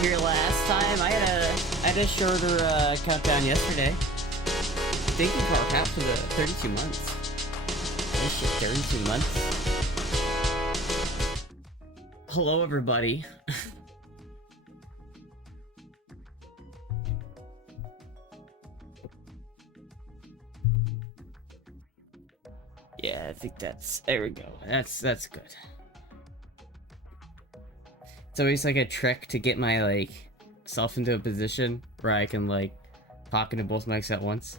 here last time. I had a shorter countdown yesterday. Thank you, Carl, for the 32 months. Oh shit, 32 months. Hello, everybody. Yeah, I think there we go. That's good. It's always like a trick to get my like self into a position where I can like talk into both mics at once.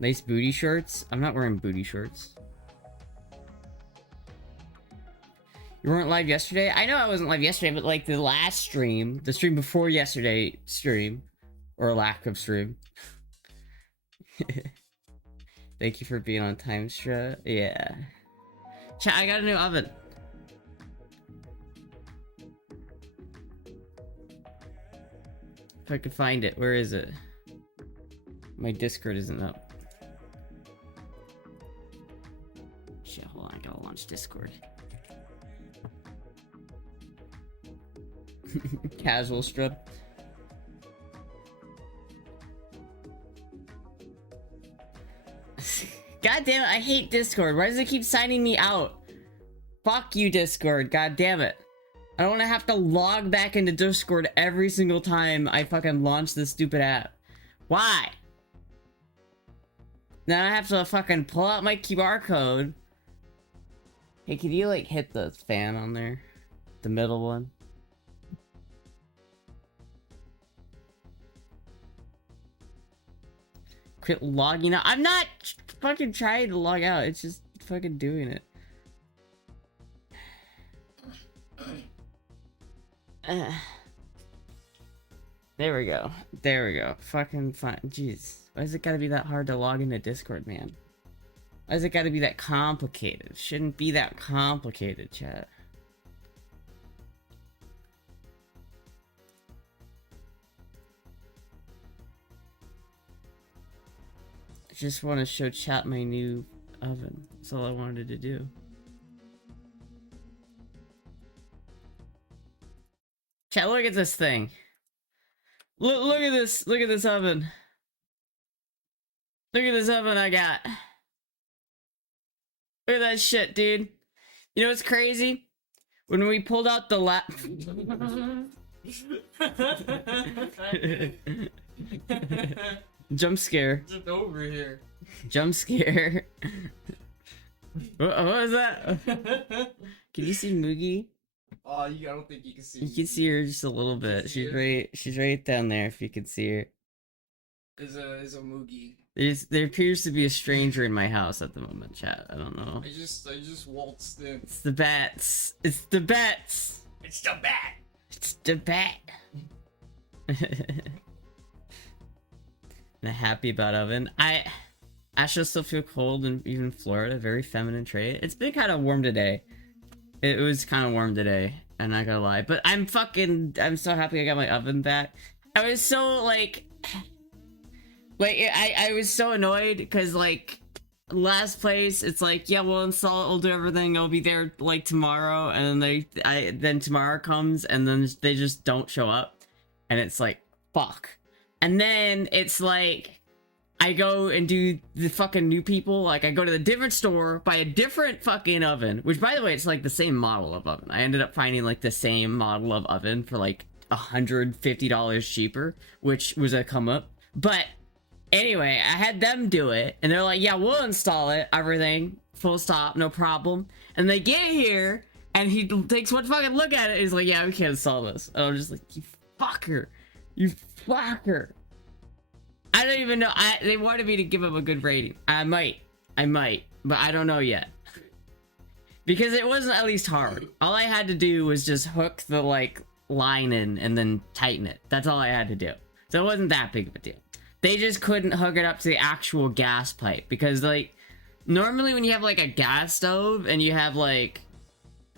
Nice booty shorts. I'm not wearing booty shorts. You weren't live yesterday? I know I wasn't live yesterday, but like the last stream, the stream before yesterday stream, or lack of stream. Thank you for being on time, Astra. Yeah. Chat, I got a new oven. If I could find it, where is it? My Discord isn't up. Shit, hold on, I gotta launch Discord. Casual strip. God damn it, I hate Discord. Why does it keep signing me out? Fuck you, Discord. God damn it. I don't want to have to log back into Discord every single time I fucking launch this stupid app. Why? Then I have to fucking pull out my QR code. Hey, could you like hit the fan on there? The middle one? Quit logging out. I'm not fucking trying to log out. It's just fucking doing it. There we go. There we go. Fucking fine. Jeez. Why is it gotta be that hard to log into Discord, man? Why is it gotta be that complicated? Shouldn't be that complicated, chat. I just want to show chat my new oven. That's all I wanted to do. Chat, look at this thing. Look at this. Look at this oven. Look at this oven I got. Look at that shit, dude. You know what's crazy? When we pulled out the Jump scare. Just over here. Jump scare. What was that? Can you see Moogie? Oh, I don't think you can see. You can see her just a little bit. She's right down there. If you can see her. Is a Moogie. There appears to be a stranger in my house at the moment, chat. I don't know. I just waltzed in. It's the bats. It's the bats. It's the bat. It's the bat. I'm happy about oven. I actually still feel cold in even Florida. Very feminine trait. It's been kind of warm today. It was kind of warm today. I'm not gonna lie. But I'm so happy I got my oven back. I was so like I was so annoyed because like last place it's like, yeah, we'll install it, we'll do everything, it'll be there like tomorrow, and then tomorrow comes and then they just don't show up, and it's like fuck. And then it's like I go and do the fucking new people, like I go to the different store, buy a different fucking oven, which by the way, it's like the same model of oven. I ended up finding like the same model of oven for like $150 cheaper, which was a come up. But anyway, I had them do it, and they're like, yeah, we'll install it, everything, full stop, no problem. And they get here, and he takes one fucking look at it, and he's like, yeah, we can't install this. And I'm just like, you fucker. You fucker. I don't even know. They wanted me to give him a good rating. I might, but I don't know yet. Because it wasn't at least hard. All I had to do was just hook the, like, line in and then tighten it. That's all I had to do. So it wasn't that big of a deal. They just couldn't hook it up to the actual gas pipe. Because, like, normally when you have, like, a gas stove and you have, like,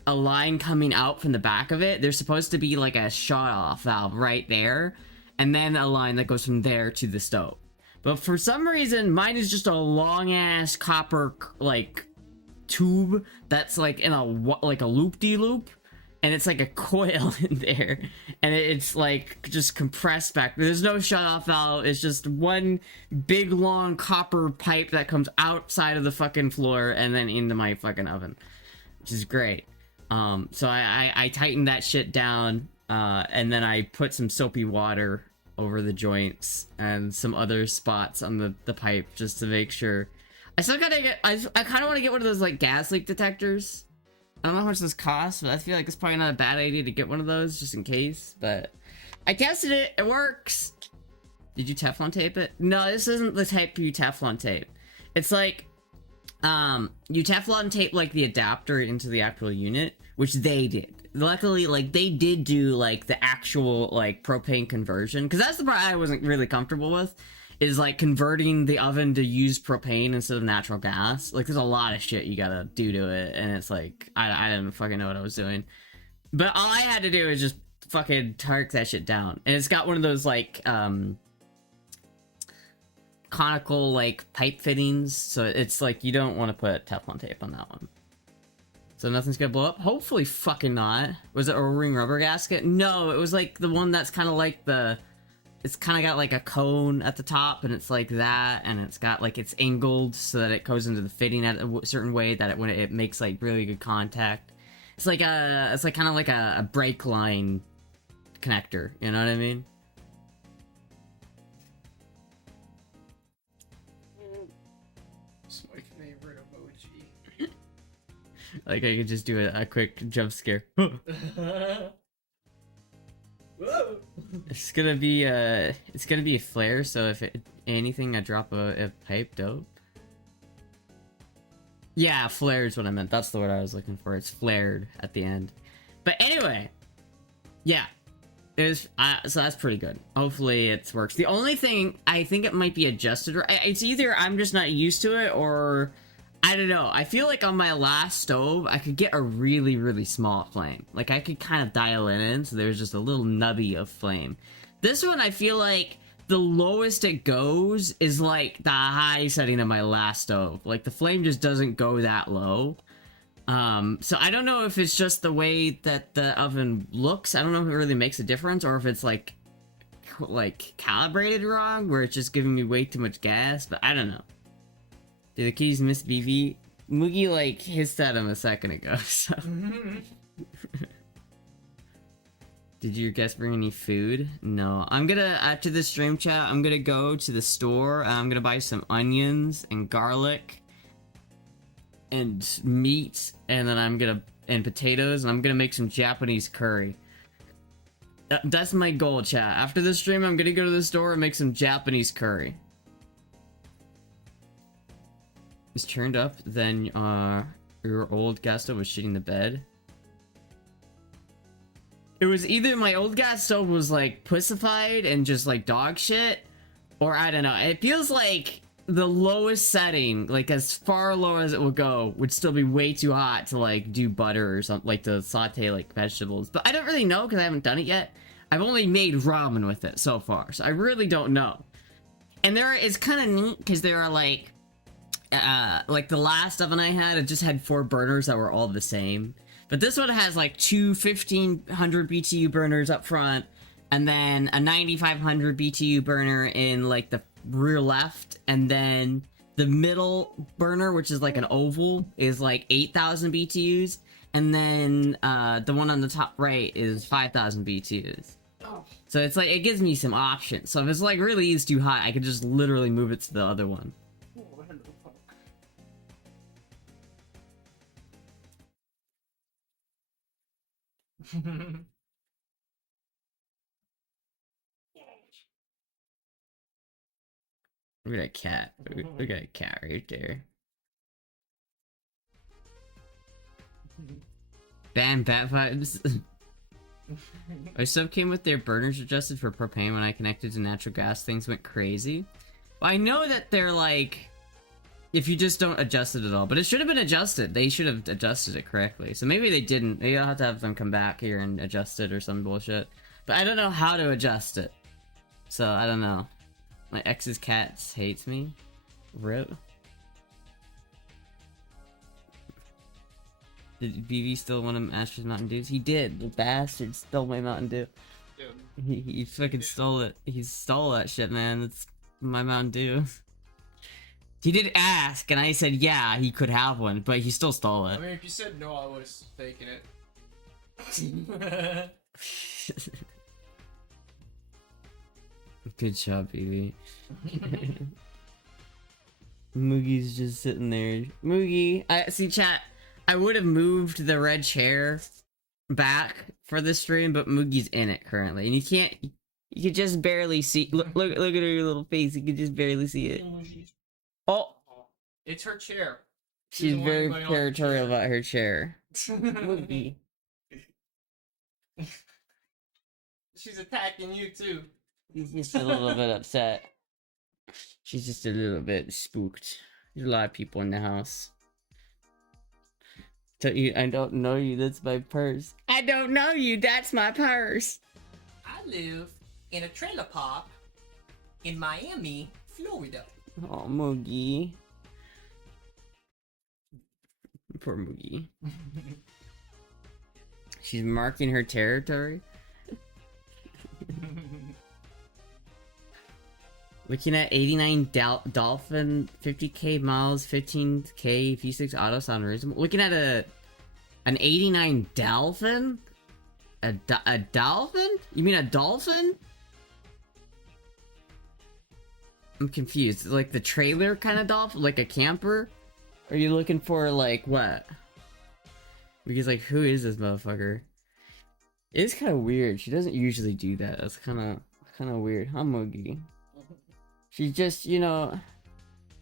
a line coming out from the back of it, there's supposed to be, like, a shut-off valve right there. And then a line that goes from there to the stove. But for some reason, mine is just a long-ass copper, like, tube that's, like, in a loop-de-loop. and it's like a coil in there, and it's like just compressed back. There's no shut off valve. It's just one big long copper pipe that comes outside of the fucking floor and then into my fucking oven, which is great. So I tightened that shit down, and then I put some soapy water over the joints and some other spots on the pipe just to make sure. I still gotta get, I kind of want to get one of those like gas leak detectors. I don't know how much this costs, but I feel like it's probably not a bad idea to get one of those just in case. But I tested it, it works. Did you Teflon tape it? No, this isn't the type you Teflon tape. It's like, you Teflon tape like the adapter into the actual unit, which they did. Luckily, like they did do like the actual like propane conversion, because that's the part I wasn't really comfortable with, is like converting the oven to use propane instead of natural gas. Like there's a lot of shit you gotta do to it, and it's like I didn't fucking know what I was doing. But all I had to do is just fucking tark that shit down, and it's got one of those like conical like pipe fittings, so it's like you don't want to put Teflon tape on that one. So nothing's gonna blow up? Hopefully fucking not. Was it a O-ring rubber gasket? No, it was like the one that's kind of like the... It's kind of got like a cone at the top, and it's like that, and it's got like, it's angled so that it goes into the fitting at a certain way that when it makes like really good contact. It's like kind of like a brake line connector, you know what I mean? It's my favorite emoji. Like I could just do a quick jump scare. Whoa! It's gonna be a flare, so if anything, I drop a pipe. Dope. Yeah, flare is what I meant. That's the word I was looking for. It's flared at the end. But anyway, yeah, so that's pretty good. Hopefully it works. The only thing, I think it might be adjusted, or it's either I'm just not used to it, or I don't know. I feel like on my last stove, I could get a really, really small flame. Like, I could kind of dial it in, so there's just a little nubby of flame. This one, I feel like the lowest it goes is, like, the high setting of my last stove. Like, the flame just doesn't go that low. So I don't know if it's just the way that the oven looks. I don't know if it really makes a difference, or if it's, like calibrated wrong, where it's just giving me way too much gas, but I don't know. Did the keys miss BV? Moogie, like, hissed at him a second ago, so... Did your guest bring any food? No. I'm gonna, after this stream chat, I'm gonna go to the store, and I'm gonna buy some onions and garlic and meat, and then and potatoes, and I'm gonna make some Japanese curry. That's my goal, chat. After this stream, I'm gonna go to the store and make some Japanese curry. Is turned up, then your old gas stove was shitting the bed. It was either my old gas stove was like pussified and just like dog shit, or I don't know. It feels like the lowest setting, like as far low as it will go, would still be way too hot to like do butter or something, like to saute like vegetables. But I don't really know because I haven't done it yet. I've only made ramen with it so far, so I really don't know. And it's kind of neat because there are like the last oven I had, it just had 4 burners that were all the same. But this one has like 2 1500 BTU burners up front, and then a 9500 BTU burner in like the rear left, and then the middle burner, which is like an oval, is like 8000 BTUs, and then the one on the top right is 5000 BTUs. Oh. So it's like, it gives me some options. So if it's like really is too hot, I could just literally move it to the other one. Look at that cat. Look at that cat right there. Bam, bat vibes. My stuff came with their burners adjusted for propane. When I connected to natural gas, things went crazy. Well, I know that they're like, if you just don't adjust it at all, but it should have been adjusted. They should have adjusted it correctly. So maybe they didn't. Maybe I'll have to have them come back here and adjust it or some bullshit. But I don't know how to adjust it. So I don't know. My ex's cat hates me. RIP. Did BB steal one of Astra's Mountain Dews? He did. The bastard stole my Mountain Dew. Dude. He fucking stole it. He stole that shit, man. It's my Mountain Dew. He did ask, and I said, yeah, he could have one, but he still stole it. I mean, if you said no, I would have taken it. Good job, BB. Moogie's just sitting there. Moogie, I see, chat. I would have moved the red chair back for the stream, but Moogie's in it currently, and you can't. You can just barely see. Look at her little face. You can just barely see it. Oh, It's her chair. she's very territorial about her chair. Moogie. She's attacking you too. She's just a little bit upset. She's just a little bit spooked. There's a lot of people in the house. I don't know you, that's my purse. I don't know you, that's my purse. I live in a trailer park in Miami, Florida. Oh, Moogie. Poor Moogie. She's marking her territory. Looking at 89 Dolphin, 50k miles, 15k V6 auto sound reasonable. Looking at an 89 Dolphin? A dolphin? You mean a dolphin? I'm confused. Like the trailer kind of dolphin? Like a camper? Are you looking for like what? Because like who is this motherfucker? It's kind of weird. She doesn't usually do that. That's kind of weird. Huh, Moogie? She's just, you know,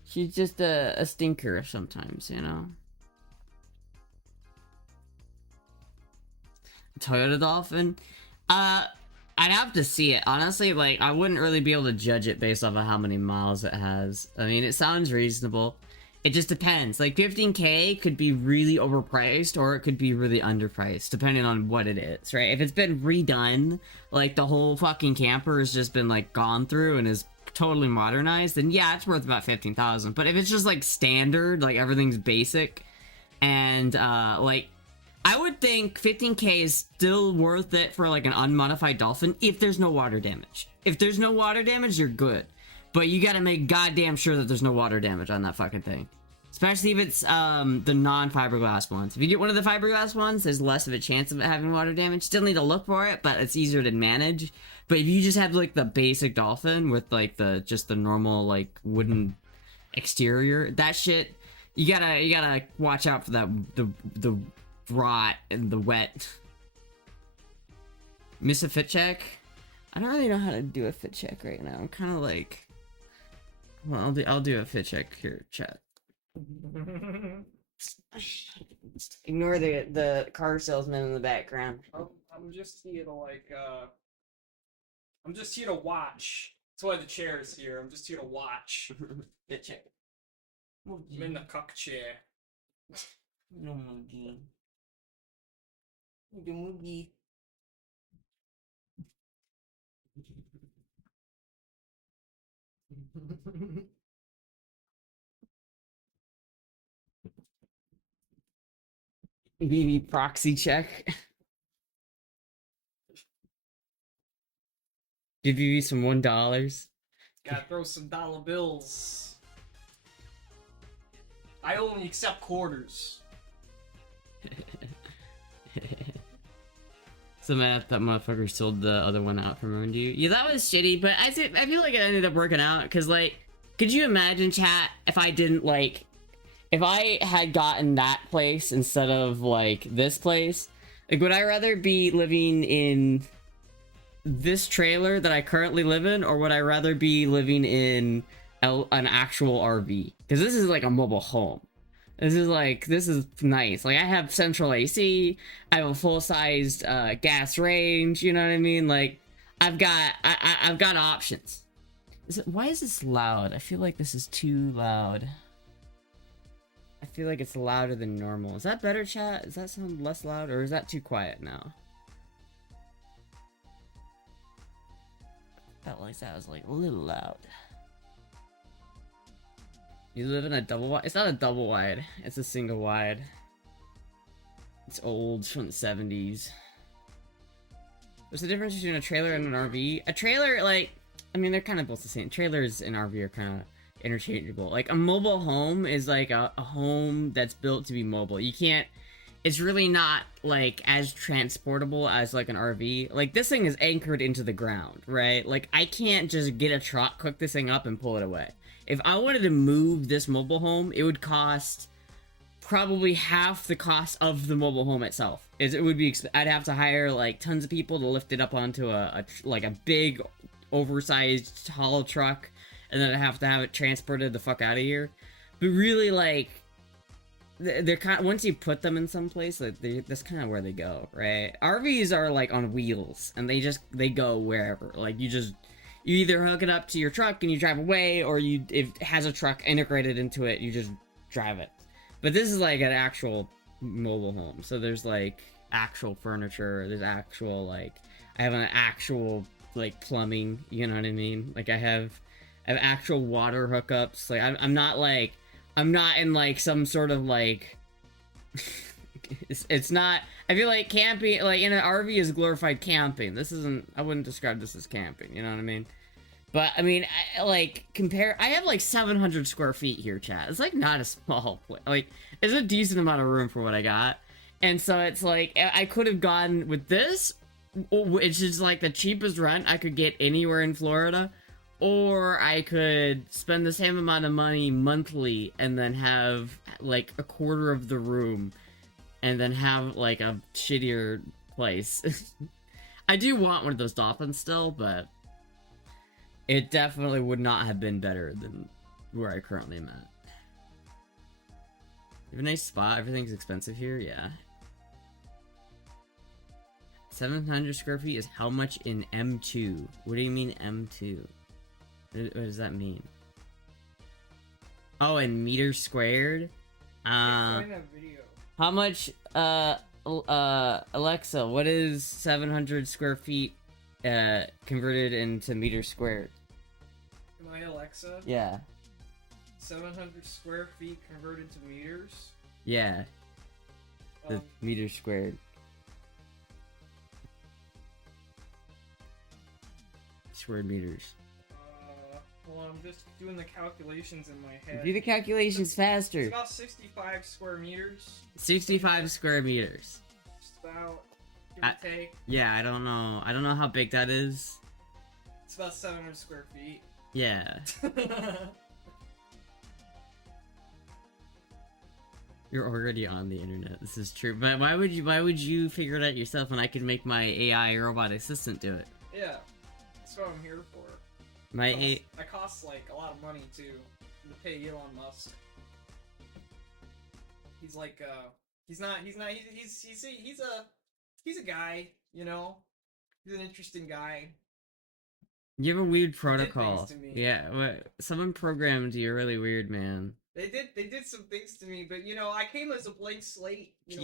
she's just a stinker sometimes, you know? Toyota Dolphin? I'd have to see it. Honestly, like, I wouldn't really be able to judge it based off of how many miles it has. I mean, it sounds reasonable. It just depends. Like, 15k could be really overpriced, or it could be really underpriced, depending on what it is, right? If it's been redone, like, the whole fucking camper has just been, like, gone through and is totally modernized, then yeah, it's worth about 15,000. But if it's just like standard, like everything's basic, and like I would think 15k is still worth it for like an unmodified Dolphin if there's no water damage. If there's no water damage, you're good, but you gotta make goddamn sure that there's no water damage on that fucking thing, especially if it's the non-fiberglass ones. If you get one of the fiberglass ones, there's less of a chance of it having water damage. Still need to look for it, but it's easier to manage. But if you just have like the basic Dolphin with like the normal like wooden exterior, that shit, you gotta watch out for that the rot and the wet. Miss a fit check? I don't really know how to do a fit check right now. I'm kind of like, well, I'll do a fit check here, chat. Ignore the car salesman in the background. I'm just here to like I'm just here to watch. That's why the chair is here. I'm just here to watch. Fit check. I'm in the cuck chair. No Moogie. The Moogie. BB proxy check. Give you some $1. Gotta throw some dollar bills. I only accept quarters. So man, that motherfucker sold the other one out from under you. Yeah, that was shitty, but I feel like it ended up working out, because like, could you imagine, chat, if I didn't like, if I had gotten that place instead of like this place? Like, would I rather be living in this trailer that I currently live in, or would I rather be living in an actual RV? Because this is like a mobile home. This is nice. Like, I have central AC, I have a full-sized gas range, you know what I mean? Like, I've got options. Why is this loud? I feel like this is too loud. I feel like it's louder than normal. Is that better, chat? Does that sound less loud, or is that too quiet now? Felt like that was like a little loud. You live in a double wide? It's not a double wide, it's a single wide. It's old, it's from the 70s. What's the difference between a trailer and an RV? A trailer, like, I mean, they're kind of both the same. Trailers and RV are kind of interchangeable. Like, a mobile home is like a home that's built to be mobile. You can't, it's really not, like, as transportable as, like, an RV. Like, this thing is anchored into the ground, right? Like, I can't just get a truck, cook this thing up, and pull it away. If I wanted to move this mobile home, it would cost probably half the cost of the mobile home itself. It would be, I'd have to hire, like, tons of people to lift it up onto a big, oversized, tall truck, and then I'd have to have it transported the fuck out of here. But really, like, they're kind of, once you put them in some place, like, that's kind of where they go, right? RVs are, like, on wheels, and they go wherever. Like, you either hook it up to your truck and you drive away, or if it has a truck integrated into it, you just drive it. But this is like an actual mobile home. So there's like actual furniture. There's actual, like, I have an actual, like, plumbing. You know what I mean? Like, I have actual water hookups. Like, I'm not in like some sort of like, it's not, I feel like camping, like in an RV is glorified camping. This isn't, I wouldn't describe this as camping. You know what I mean? But, I mean, I have, like, 700 square feet here, chat. It's, like, not a small place. Like, it's a decent amount of room for what I got. And so it's, like, I could have gone with this, which is, like, the cheapest rent I could get anywhere in Florida. Or I could spend the same amount of money monthly and then have, like, a quarter of the room. And then have, like, a shittier place. I do want one of those dolphins still, but it definitely would not have been better than where I currently am at. You have a nice spot. Everything's expensive here. Yeah. 700 square feet is how much in M2? What do you mean M2? What does that mean? Oh, in meters squared? How much, Alexa, what is 700 square feet, converted into meters squared? My Alexa? Yeah. 700 square feet converted to meters? Yeah. The meters squared. Square meters. Well, I'm just doing the calculations in my head. Do the calculations faster. It's about 65 square meters. 65 square meters. Just about, give or take. Yeah, I don't know. I don't know how big that is. It's about 700 square feet. Yeah. You're already on the internet. This is true. But why would you figure it out yourself when I could make my AI robot assistant do it? Yeah. That's what I'm here for. I cost like a lot of money to pay Elon Musk. He's like he's a guy, you know? He's an interesting guy. You have a weird protocol. Yeah, someone programmed you really weird, man. They did some things to me, but you know, I came as a blank slate. You know,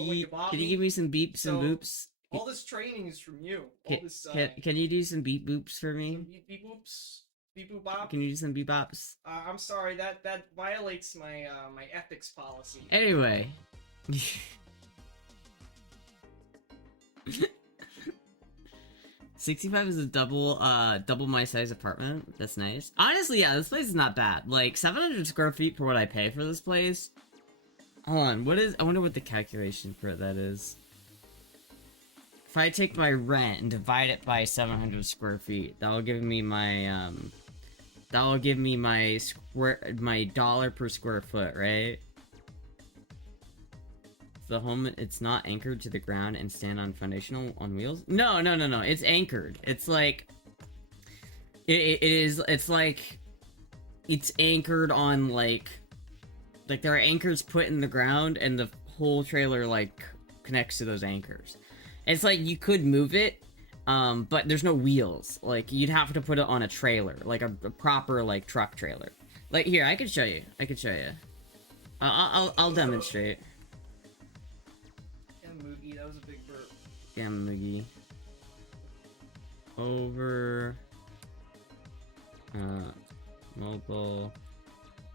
can you give me some beeps and boops? All this training is from you. Can you do some beep boops for me? Some beep boops? Beep boop bop? Can you do some beep bops? I'm sorry, that violates my my ethics policy. Anyway. 65 is a double my size apartment. That's nice. Honestly, yeah, this place is not bad. Like, 700 square feet for what I pay for this place. Hold on, I wonder what the calculation for that is. If I take my rent and divide it by 700 square feet, that'll give me my, my dollar per square foot, right? The home, it's not anchored to the ground and stand on foundational on wheels? No, it's anchored. It's like, it's anchored on, like there are anchors put in the ground and the whole trailer, like, connects to those anchors. It's like, you could move it, but there's no wheels. Like, you'd have to put it on a trailer, like a proper, like, truck trailer. Like, here, I could show you. I'll demonstrate. Moogie, that was a big burp. Yeah, Moogie. Over. Mobile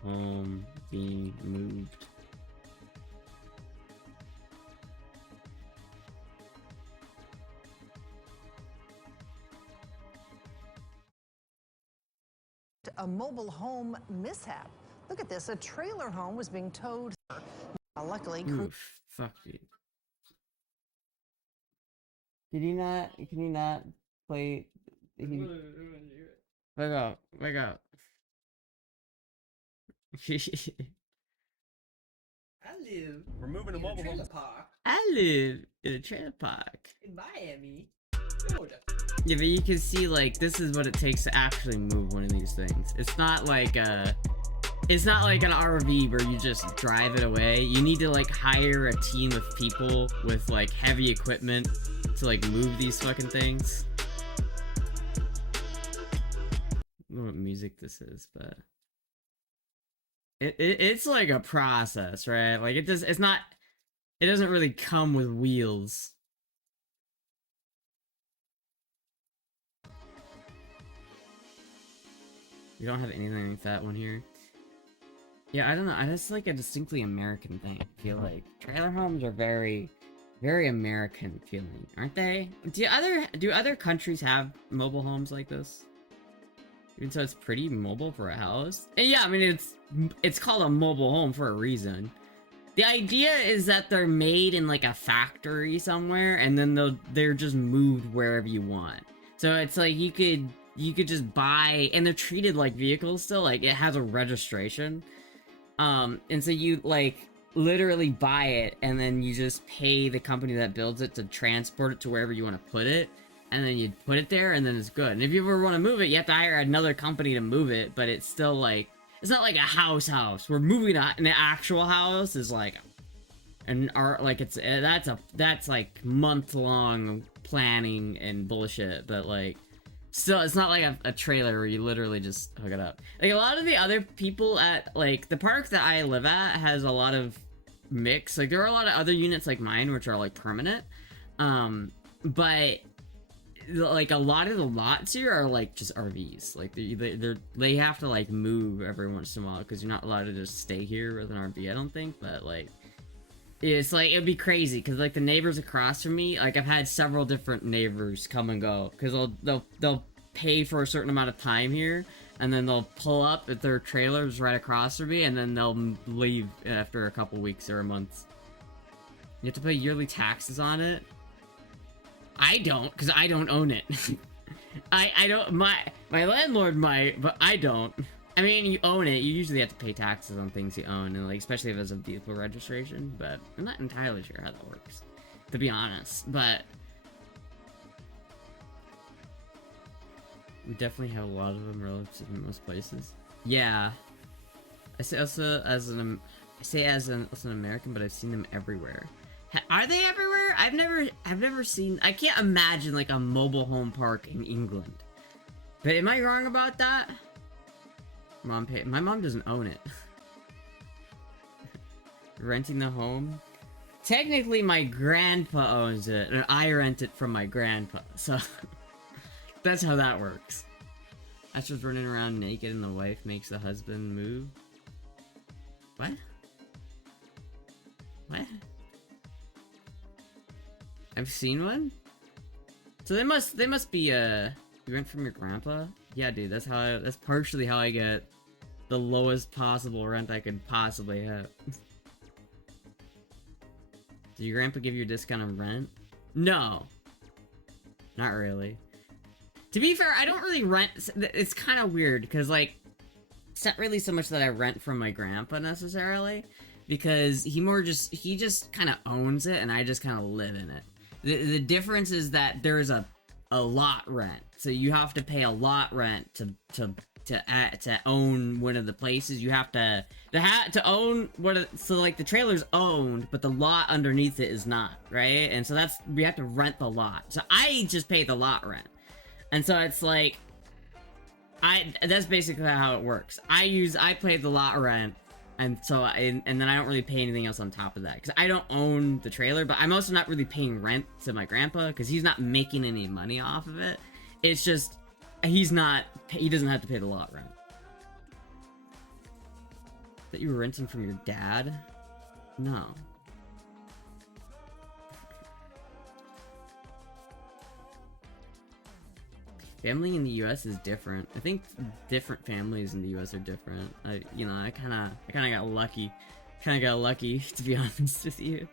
home being moved. a mobile home mishap. Look at this. A trailer home was being towed. Luckily, Oof, fuck you. Can you not play? Wake up, wake up. We're moving to mobile home park I live in a trailer park. in Miami. Yeah, but you can see, like, this is what it takes to actually move one of these things. It's not like an RV where you just drive it away. You need to, like, hire a team of people with, like, heavy equipment to, like, move these fucking things. I don't know what music this is, but it's like a process, right? Like, it doesn't really come with wheels. We don't have anything like that one here. Yeah, I don't know. That's like a distinctly American thing. I feel like trailer homes are very, very American feeling, aren't they? Do other countries have mobile homes like this? Even so, it's pretty mobile for a house. And yeah, I mean it's called a mobile home for a reason. The idea is that they're made in like a factory somewhere, and then they're just moved wherever you want. So it's like you could just buy, and they're treated like vehicles still, like it has a registration. And so you like literally buy it, and then you just pay the company that builds it to transport it to wherever you want to put it, and then you put it there, and then it's good. And if you ever want to move it, you have to hire another company to move it, but it's still like, it's not like a house. We're moving an actual house is like that's like month-long planning and bullshit, but like still, it's not like a trailer where you literally just hook it up. Like, a lot of the other people at, like, the park that I live at has a lot of mix. Like, there are a lot of other units like mine, which are, like, permanent. But, like, a lot of the lots here are, like, just RVs. Like, they have to, like, move every once in a while, because you're not allowed to just stay here with an RV, I don't think. But, like, it's, like, it'd be crazy, because, like, the neighbors across from me, like, I've had several different neighbors come and go, because they'll pay for a certain amount of time here, and then they'll pull up at their trailers right across from me, and then they'll leave after a couple weeks or a month. You have to pay yearly taxes on it? I don't, because I don't own it. I don't, my landlord might, but I don't. I mean, you own it, you usually have to pay taxes on things you own, and like, especially if it's a vehicle registration, but I'm not entirely sure how that works, to be honest, but we definitely have a lot of them relative to most places. Yeah. I say also as an American, but I've seen them everywhere. Are they everywhere? I've never seen, I can't imagine like a mobile home park in England. But am I wrong about that? My mom doesn't own it. Renting the home? Technically, my grandpa owns it, and I rent it from my grandpa, so that's how that works. Astra's running around naked, and the wife makes the husband move. What? What? I've seen one? So they must be, you rent from your grandpa? Yeah, dude, that's partially how I get the lowest possible rent I could possibly have. Did your grandpa give you a discount on rent? No. Not really. To be fair, I don't really rent, it's kind of weird, because, like, it's not really so much that I rent from my grandpa, necessarily, because he just kind of owns it, and I just kind of live in it. The difference is that there's a lot rent, so you have to pay a lot rent to own one of the places. You have to own so like the trailer's owned, but the lot underneath it is not, right? And so we have to rent the lot. So I just pay the lot rent, and so it's like that's basically how it works. I pay the lot rent. And so, and then I don't really pay anything else on top of that, because I don't own the trailer, but I'm also not really paying rent to my grandpa, because he's not making any money off of it. It's just, he doesn't have to pay the lot rent. That you were renting from your dad? No. Family in the U.S. is different. I think different families in the U.S. are different. I kind of got lucky. To be honest with you.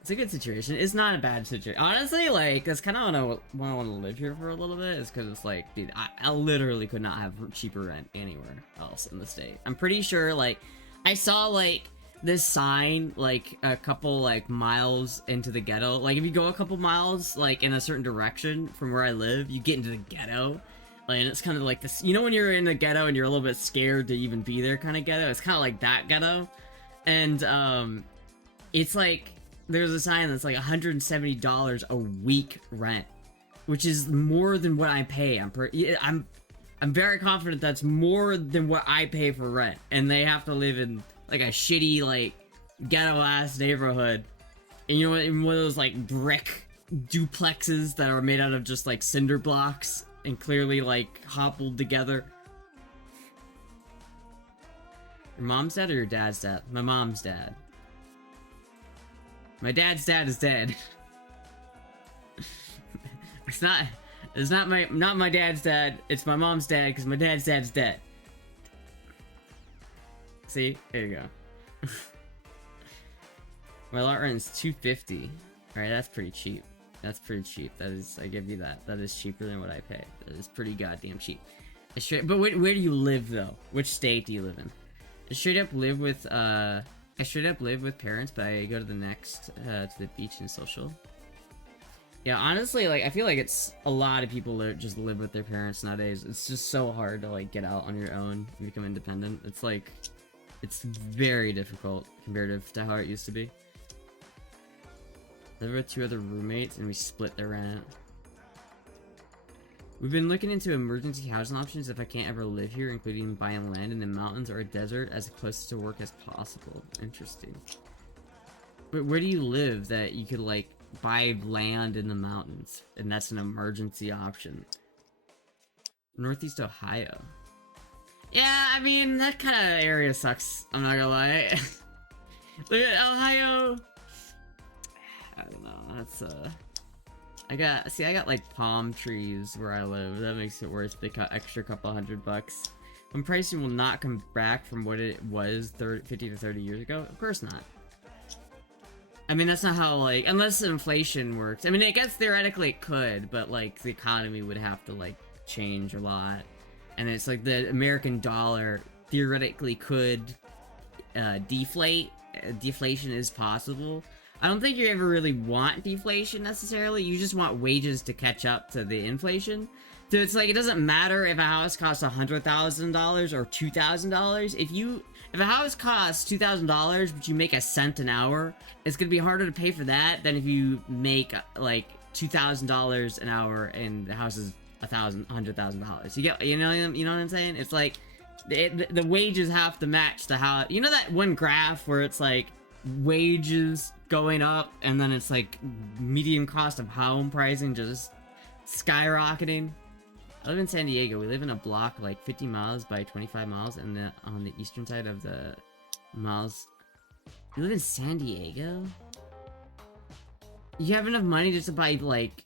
It's a good situation. It's not a bad situation. Honestly, like, that's kind of why I want to live here for a little bit, is because it's like, dude, I literally could not have cheaper rent anywhere else in the state. I'm pretty sure, like, I saw, like, this sign, like, a couple, like, miles into the ghetto. Like, if you go a couple miles, like, in a certain direction from where I live, you get into the ghetto. Like, and it's kind of like this, you know when you're in the ghetto and you're a little bit scared to even be there kind of ghetto? It's kind of like that ghetto. And, it's like, there's a sign that's like $170 a week rent, which is more than what I pay. I'm very confident that's more than what I pay for rent, and they have to live in like a shitty, like, ghetto ass neighborhood, and you know, in one of those like brick duplexes that are made out of just like cinder blocks and clearly like hobbled together. Your mom's dad or your dad's dad? My mom's dad. My dad's dad is dead. It's not my dad's dad. It's my mom's dad, because my dad's dad's dead. See, there you go. My lot rent is $250. All right, that's pretty cheap. That's pretty cheap. That is, I give you that. That is cheaper than what I pay. That is pretty goddamn cheap. But where do you live though? Which state do you live in? I straight up live with parents, but I go to the next, to the beach and social. Yeah, honestly, like, I feel like it's a lot of people that just live with their parents nowadays. It's just so hard to, like, get out on your own and become independent. It's, like, it's very difficult comparative to how it used to be. There were 2 other roommates, and we split the rent. We've been looking into emergency housing options if I can't ever live here, including buying land in the mountains or a desert as close to work as possible. Interesting. But where do you live that you could, like, buy land in the mountains, and that's an emergency option? Northeast Ohio. Yeah, I mean, that kind of area sucks, I'm not gonna lie. Look at Ohio. I don't know, that's, I got like palm trees where I live. That makes it worth the extra couple $100. When pricing will not come back from what it was 50 to 30 years ago? Of course not. I mean, that's not how, like, unless inflation works. I mean, I guess theoretically it could, but, like, the economy would have to, like, change a lot. And it's like the American dollar theoretically could deflate. Deflation is possible. I don't think you ever really want deflation necessarily. You just want wages to catch up to the inflation. So it's like, it doesn't matter if a house costs $100,000 or $2,000. If a house costs $2,000 but you make a cent an hour, it's gonna be harder to pay for that than if you make like $2,000 an hour and the house is $100,000. You know what I'm saying? It's like the wages have to match the how. You know that one graph where it's like wages going up and then it's like median cost of home pricing just skyrocketing. I live in San Diego. We live in a block like 50 miles by 25 miles and on the eastern side of the miles. You live in San Diego? You have enough money just to buy like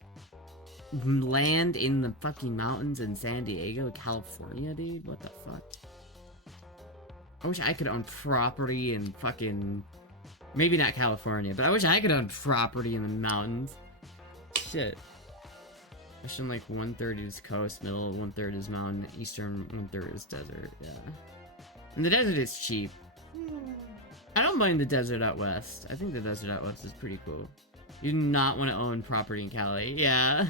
land in the fucking mountains in San Diego, California, dude? What the fuck? I wish I could own property in fucking, maybe not California, but I wish I could own property in the mountains. Shit. Especially like 1/3 is coast, middle 1/3 is mountain, eastern 1/3 is desert, yeah. And the desert is cheap. I don't mind the desert out west. I think the desert out west is pretty cool. You do not want to own property in Cali, yeah.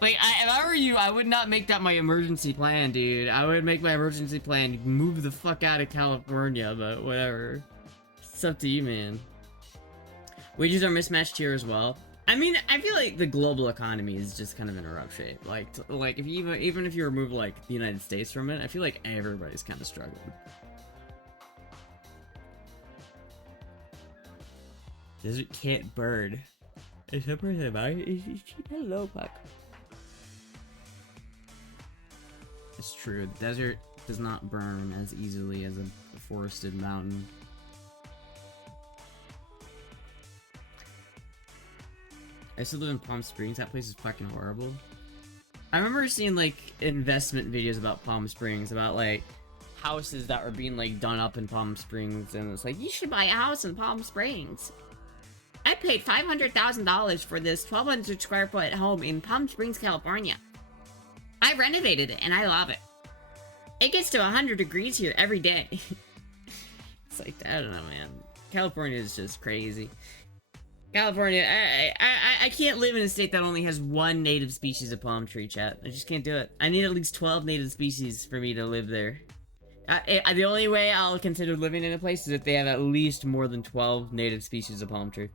Like, if I were you, I would not make that my emergency plan, dude. I would make my emergency plan move the fuck out of California, but whatever. It's up to you, man. Wages are mismatched here as well. I mean, I feel like the global economy is just kind of in a rough shape. Like if you even if you remove like the United States from it, I feel like everybody's kind of struggling. Desert can't burn. Is that person about it? Hello, fuck. It's true. The desert does not burn as easily as a forested mountain. I used to live in Palm Springs. That place is fucking horrible. I remember seeing like investment videos about Palm Springs, about like houses that were being like done up in Palm Springs, and it's like, you should buy a house in Palm Springs. I paid $500,000 for this 1,200 square foot home in Palm Springs, California. I renovated it and I love it. It gets to 100 degrees here every day. It's like, I don't know, man. California is just crazy. California, I can't live in a state that only has one native species of palm tree, chat. I just can't do it. I need at least 12 native species for me to live there. The only way I'll consider living in a place is if they have at least more than 12 native species of palm tree.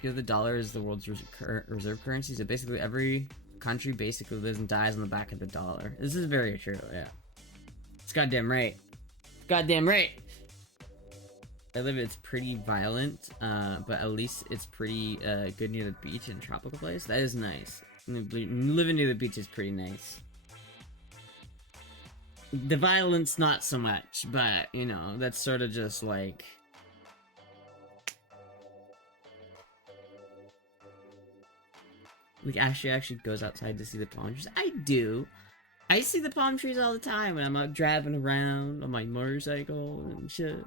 Because the dollar is the world's reserve currency, so basically every country basically lives and dies on the back of the dollar. This is very true, yeah. It's goddamn right. Goddamn right! I live, it's pretty violent, but at least it's pretty good near the beach and tropical place. That is nice. Living near the beach is pretty nice. The violence, not so much, but, you know, that's sort of just like... Like, Ashley actually goes outside to see the palm trees. I do. I see the palm trees all the time when I'm out driving around on my motorcycle and shit.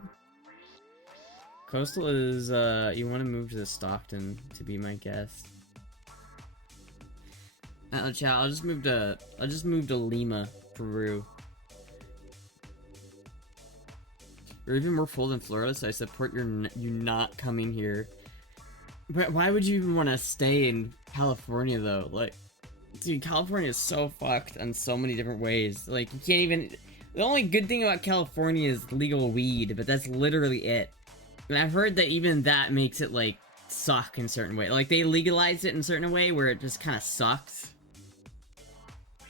Coastal is, you want to move to Stockton to be my guest. Chat, I'll just move to Lima, Peru. You're even more full than Florida, so I support you not coming here. But why would you even want to stay in California, though? Like, dude, California is so fucked in so many different ways. Like, you can't even... The only good thing about California is legal weed, but that's literally it. And I've heard that even that makes it, like, suck in certain way. Like, they legalized it in a certain way where it just kind of sucks.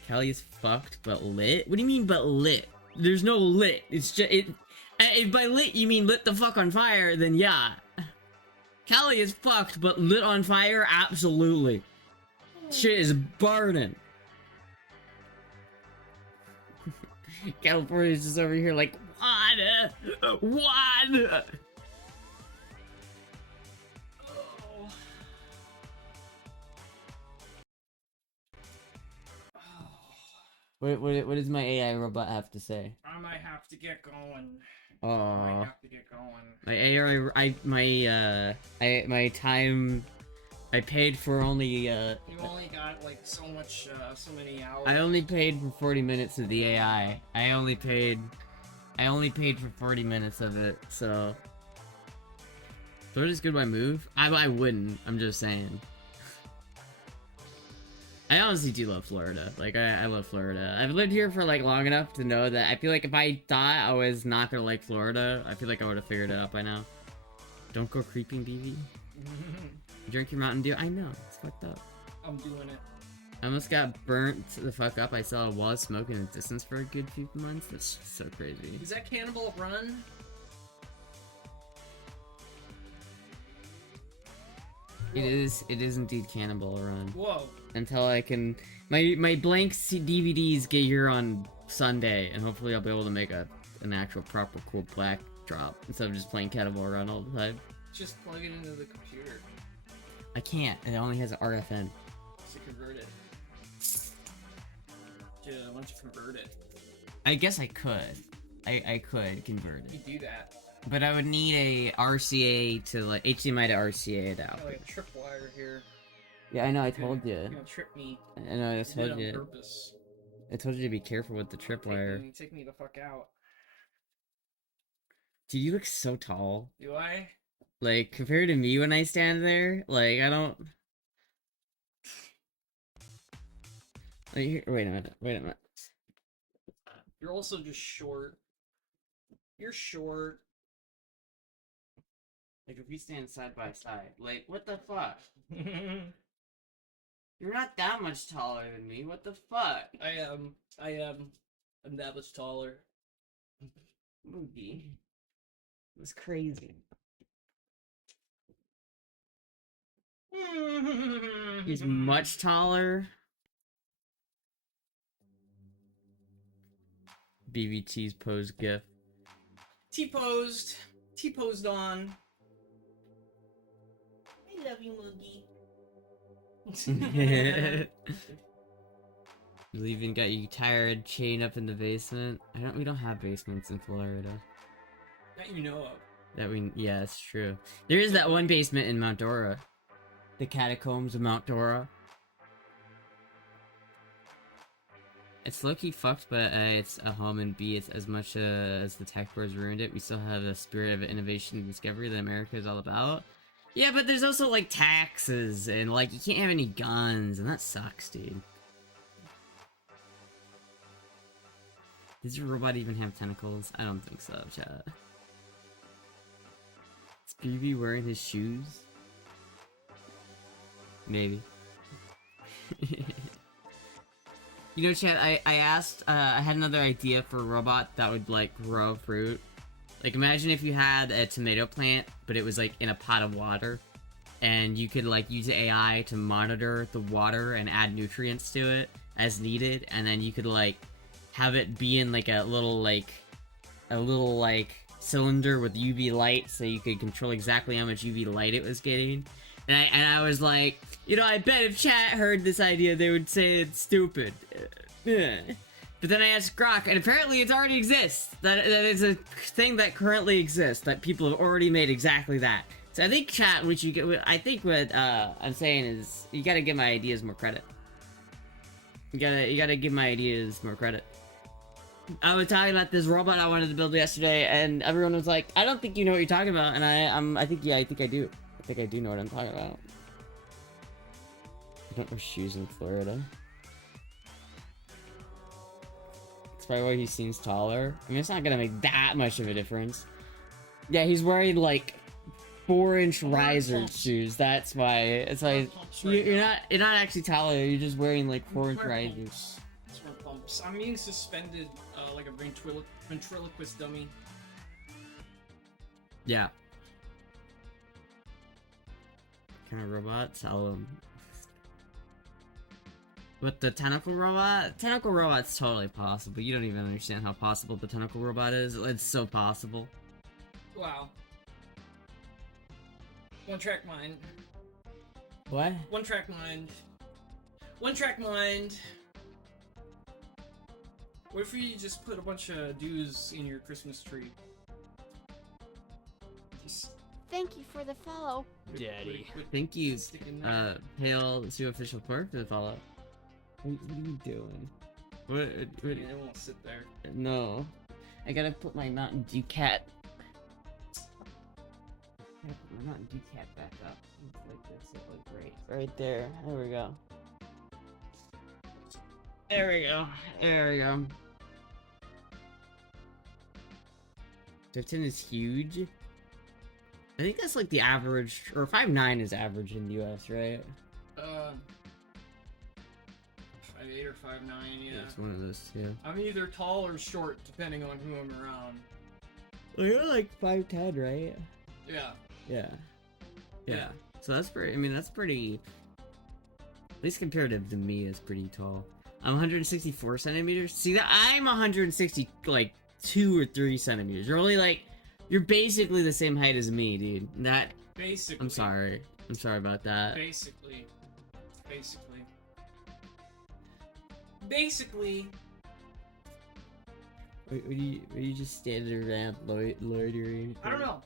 Cali is fucked, but lit? What do you mean, but lit? There's no lit. It's just... If by lit you mean lit the fuck on fire, then yeah. Cali is fucked, but lit on fire? Absolutely. Shit is burning. California's just over here like, what? What does my AI robot have to say? I might have to get going. Oh, I might have to get going. my AI, my time, I paid for only, You only got like so many hours. I only paid for 40 minutes of the AI. I only paid for 40 minutes of it, so. Florida's good by move? I wouldn't, I'm just saying. I honestly do love Florida. Like, I love Florida. I've lived here for, like, long enough to know that I feel like if I thought I was not gonna like Florida, I feel like I would have figured it out by now. Don't go creeping, BB. Drink your Mountain Dew. I know, it's fucked up. I'm doing it. I almost got burnt the fuck up. I saw a wall of smoke in the distance for a good few months. That's so crazy. Is that Cannibal Run? It is indeed Cannibal Run. Whoa. Until I can... My blank DVDs get here on Sunday, and hopefully I'll be able to make an actual proper cool black drop, instead of just playing Cannibal Run all the time. Just plug it into the computer. I can't, it only has an RFN. To convert it. Yeah, why don't you convert it? I guess I could. I could convert You it. do that. But I would need a RCA to, like, HDMI to RCA it out. Oh, like a tripwire here. Yeah, I know, I told you. You're gonna trip me. I know, I You did it told on you. purpose. I told you to be careful with the tripwire. Take me the fuck out. Dude, you look so tall. Do I? Like, compared to me when I stand there, like, I don't... Like, wait a minute. You're also just short. You're short. Like, if we stand side by side, like, what the fuck? You're not that much taller than me, what the fuck? I am. I'm that much taller. Moogie. It was crazy. He's much taller. BBT's pose gif. T-posed. T-posed on. I love you, Moogie. You even got you tired chained up in the basement. We don't have basements in Florida. That you know of. Yeah, that's true. There is that one basement in Mount Dora. The catacombs of Mount Dora. It's low-key fucked, but it's a home, and B, it's as much as the tech wars ruined it, we still have a spirit of innovation and discovery that America is all about. Yeah, but there's also, like, taxes, and, like, you can't have any guns, and that sucks, dude. Does your robot even have tentacles? I don't think so, chat. Is BB wearing his shoes? Maybe. You know, chat, I asked, I had another idea for a robot that would, like, grow fruit. Like, imagine if you had a tomato plant, but it was, like, in a pot of water. And you could, like, use AI to monitor the water and add nutrients to it as needed. And then you could, like, have it be in, like, a little, cylinder with UV light, so you could control exactly how much UV light it was getting. And I was like, you know, I bet if chat heard this idea, they would say it's stupid. But then I asked Grok, and apparently it already exists. That is a thing that currently exists, that people have already made exactly that. So I think chat, I think what I'm saying is, you gotta give my ideas more credit. You gotta give my ideas more credit. I was talking about this robot I wanted to build yesterday, and everyone was like, I don't think you know what you're talking about, and I think I do. I think I do know what I'm talking about. I don't wear shoes in Florida. That's probably why he seems taller. I mean, it's not gonna make that much of a difference. Yeah, he's wearing, like, 4-inch riser shoes. That's why. It's like, you're not actually taller, you're just wearing, like, 4-inch risers. Pumps. I'm being suspended like a ventriloquist dummy. Yeah. Kind of robots? With the tentacle robot? Tentacle robot's totally possible. You don't even understand how possible the tentacle robot is. It's so possible. Wow. One-track mind. What? One-track mind. One-track mind. What if we just put a bunch of dues in your Christmas tree? Just Thank you for the follow. Daddy. Thank you, Pale Zoo Official Pork, for the follow. What are you doing? What? It won't sit there. No. I gotta put my Mountain Dew cat. My Mountain Dew cat back up. Like this, it look great. Right there. There we go. There we go. There we go. 15 is huge. I think that's like the average, or 5'9" is average in the US, right? 5'8" or 5'9", yeah. It's one of those two. I'm either tall or short, depending on who I'm around. Well, you're like 5'10", right? Yeah. Yeah. Yeah. So that's pretty, I mean, that's pretty, at least comparative to me, is pretty tall. I'm 164 centimeters. See, that I'm 160, like, 2 or 3 centimeters. You're only like, you're basically the same height as me, dude. That. Basically. I'm sorry. I'm sorry about that. Basically. Wait, are you just standing around loitering? I don't know.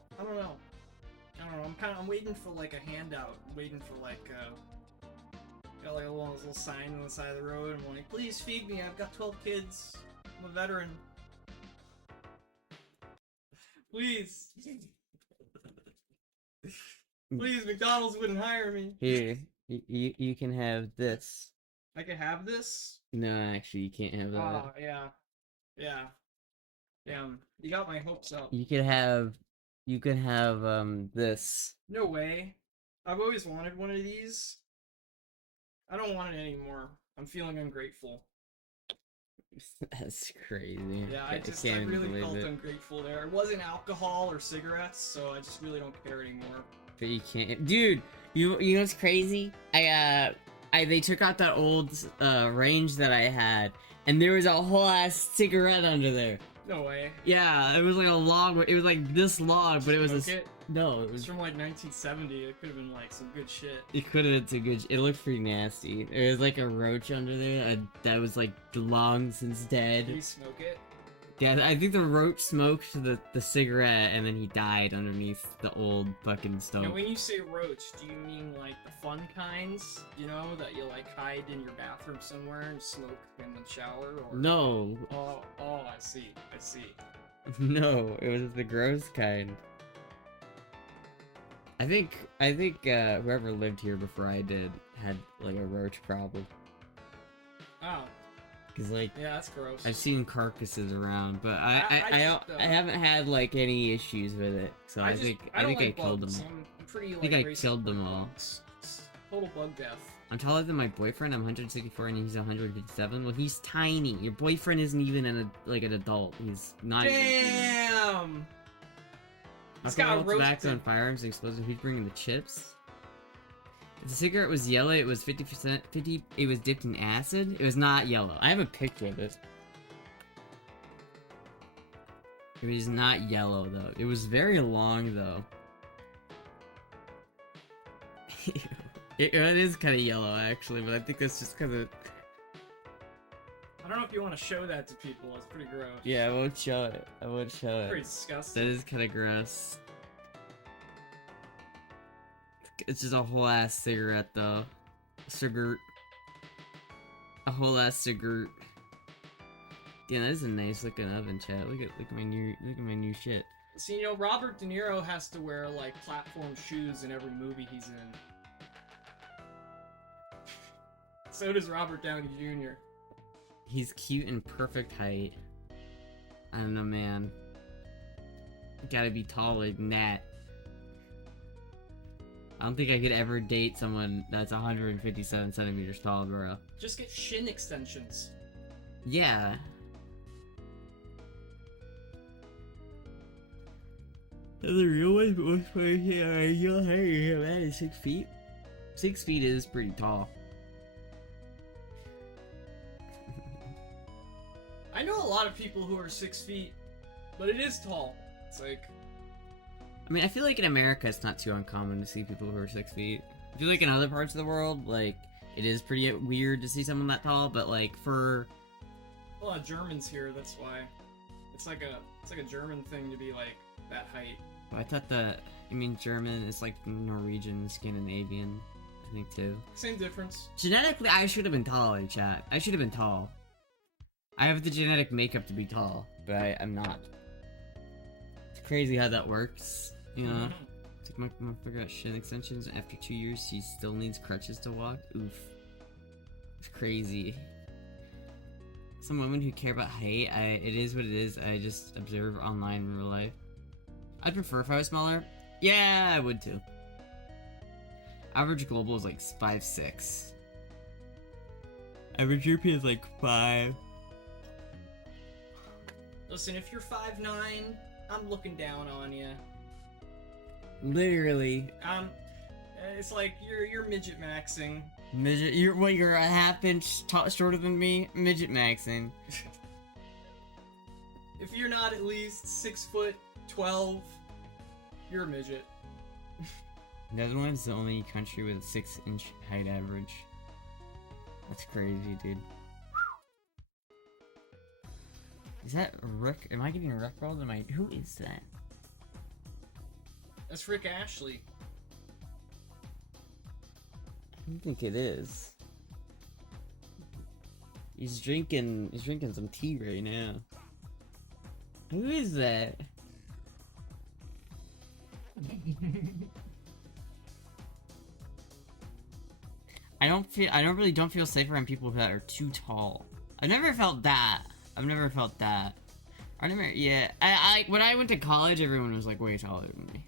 I'm waiting for like a handout. I'm waiting for like got like a little sign on the side of the road. I'm like, please feed me. I've got 12 kids. I'm a veteran. Please. Please, McDonald's wouldn't hire me. Here, you can have this. I can have this? No, actually, you can't have that. Oh, yeah. Damn, you got my hopes up. You can have this. No way. I've always wanted one of these. I don't want it anymore. I'm feeling ungrateful. That's crazy. Yeah, I really felt ungrateful there. It wasn't alcohol or cigarettes, so I just really don't care anymore. But you can't, dude. You know what's crazy? They took out that old range that I had, and there was a whole ass cigarette under there. No way. Yeah, it was like a log. It was like this log, but it was No, it It's was. from like 1970. It could have been like some good shit. It could have been too good. It looked pretty nasty. There was like a roach under there that was like long since dead. Did he smoke it? Yeah, I think the roach smoked the cigarette and then he died underneath the old fucking stove. Now, when you say roach, do you mean like the fun kinds? You know, that you like hide in your bathroom somewhere and smoke in the shower? Or... No. Oh, I see. I see. No, it was the gross kind. I think whoever lived here before I did had like a roach problem. Oh. Cause like Yeah, that's gross. I've seen carcasses around, but I just, haven't had like any issues with it. So I think I don't like killed them. bugs. I'm pretty, like, I think I racist killed them for all. bugs. It's total bug death. I'm taller than my boyfriend. I'm 164 and he's 157. Well, he's tiny. Your boyfriend isn't even an adult. He's not. Damn. This guy Alcohol, tobacco, roasted. and firearms and explosives. Who's bringing the chips? If the cigarette was yellow, it was 50%. It was dipped in acid. It was not yellow. I have a picture of it. It was not yellow though. It was very long though. it is kind of yellow actually, but I think that's just because of. I don't know if you want to show that to people. It's pretty gross. Yeah, I won't show it. I won't show it. Pretty That disgusting. is kind of gross. It's just a whole ass cigarette though. Cigarette. A whole ass cigarette. Yeah, that is a nice looking oven, chat. Look at my new shit. See, you know, Robert De Niro has to wear like platform shoes in every movie he's in. So does Robert Downey Jr. He's cute and perfect height. I don't know, man. Gotta be taller than that. I don't think I could ever date someone that's 157 centimeters tall, bro. Just get shin extensions. Yeah. The real one was your hair, man, 6 feet. 6 feet is pretty tall. I know a lot of people who are 6 feet, but it is tall. It's like, I mean, I feel like in America it's not too uncommon to see people who are 6 feet. I feel like in other parts of the world, like, it is pretty weird to see someone that tall, but like for... a lot of Germans here, that's why. It's like a German thing to be like that height. I thought that, I mean, German is like Norwegian, Scandinavian, I think too. Same difference. Genetically, I should have been taller, chat. I should have been tall. I have the genetic makeup to be tall, but I'm not. It's crazy how that works, you know? Took my motherfucker got shin extensions, and after 2 years, she still needs crutches to walk? Oof. It's crazy. Some women who care about height, it is what it is. I just observe online in real life. I'd prefer if I was smaller. Yeah, I would too. Average global is like 5'6". Average European is like 5. Listen, if you're 5'9", I'm looking down on you. Literally. It's like you're midget maxing. Midget, you're a half inch shorter than me? Midget maxing. If you're not at least 6'12", you're a midget. Netherlands is the only country with a 6-inch height average. That's crazy, dude. Is that Rick? Am I getting rickrolled? Who is that? That's Rick Ashley. I don't think it is. He's drinking some tea right now. Who is that? I don't feel safe around people that are too tall. I've never felt that. Yeah, when I went to college, everyone was like way taller than me.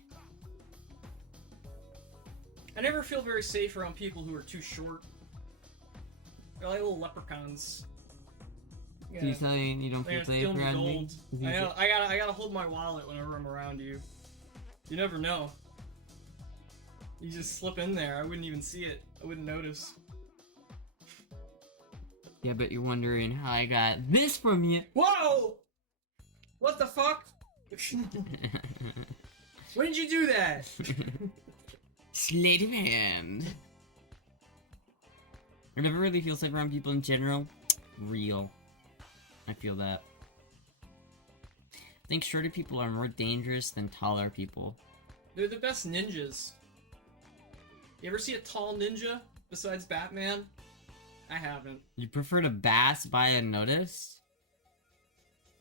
I never feel very safe around people who are too short. They're like little leprechauns. Yeah. So you're saying you don't feel safe around me? I gotta hold my wallet whenever I'm around you. You never know. You just slip in there. I wouldn't even see it. I wouldn't notice. Yeah, but you're wondering how I got this from you. Whoa! What the fuck? When did you do that? Sleight of hand. I never really feel safe around people in general. Real. I feel that. I think shorter people are more dangerous than taller people. They're the best ninjas. You ever see a tall ninja besides Batman? I haven't. You prefer to bass by unnoticed?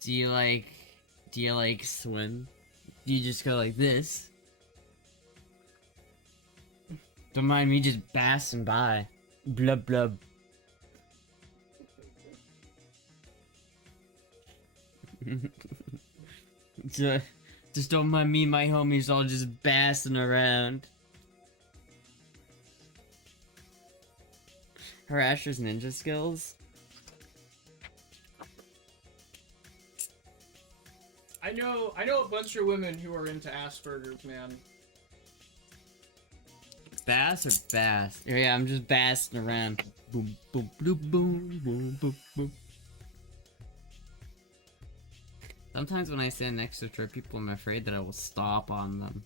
Do you like swim? Do you just go like this? Don't mind me just passing by. Blub blub. Just don't mind me and my homies all just bassing around. Her Astra's ninja skills? I know a bunch of women who are into Asperger's, man. Bass or bass? Yeah, I'm just bassing around. Boom, boom, boom, boom, boom, boom, boom. Sometimes when I stand next to short people, I'm afraid that I will stomp on them.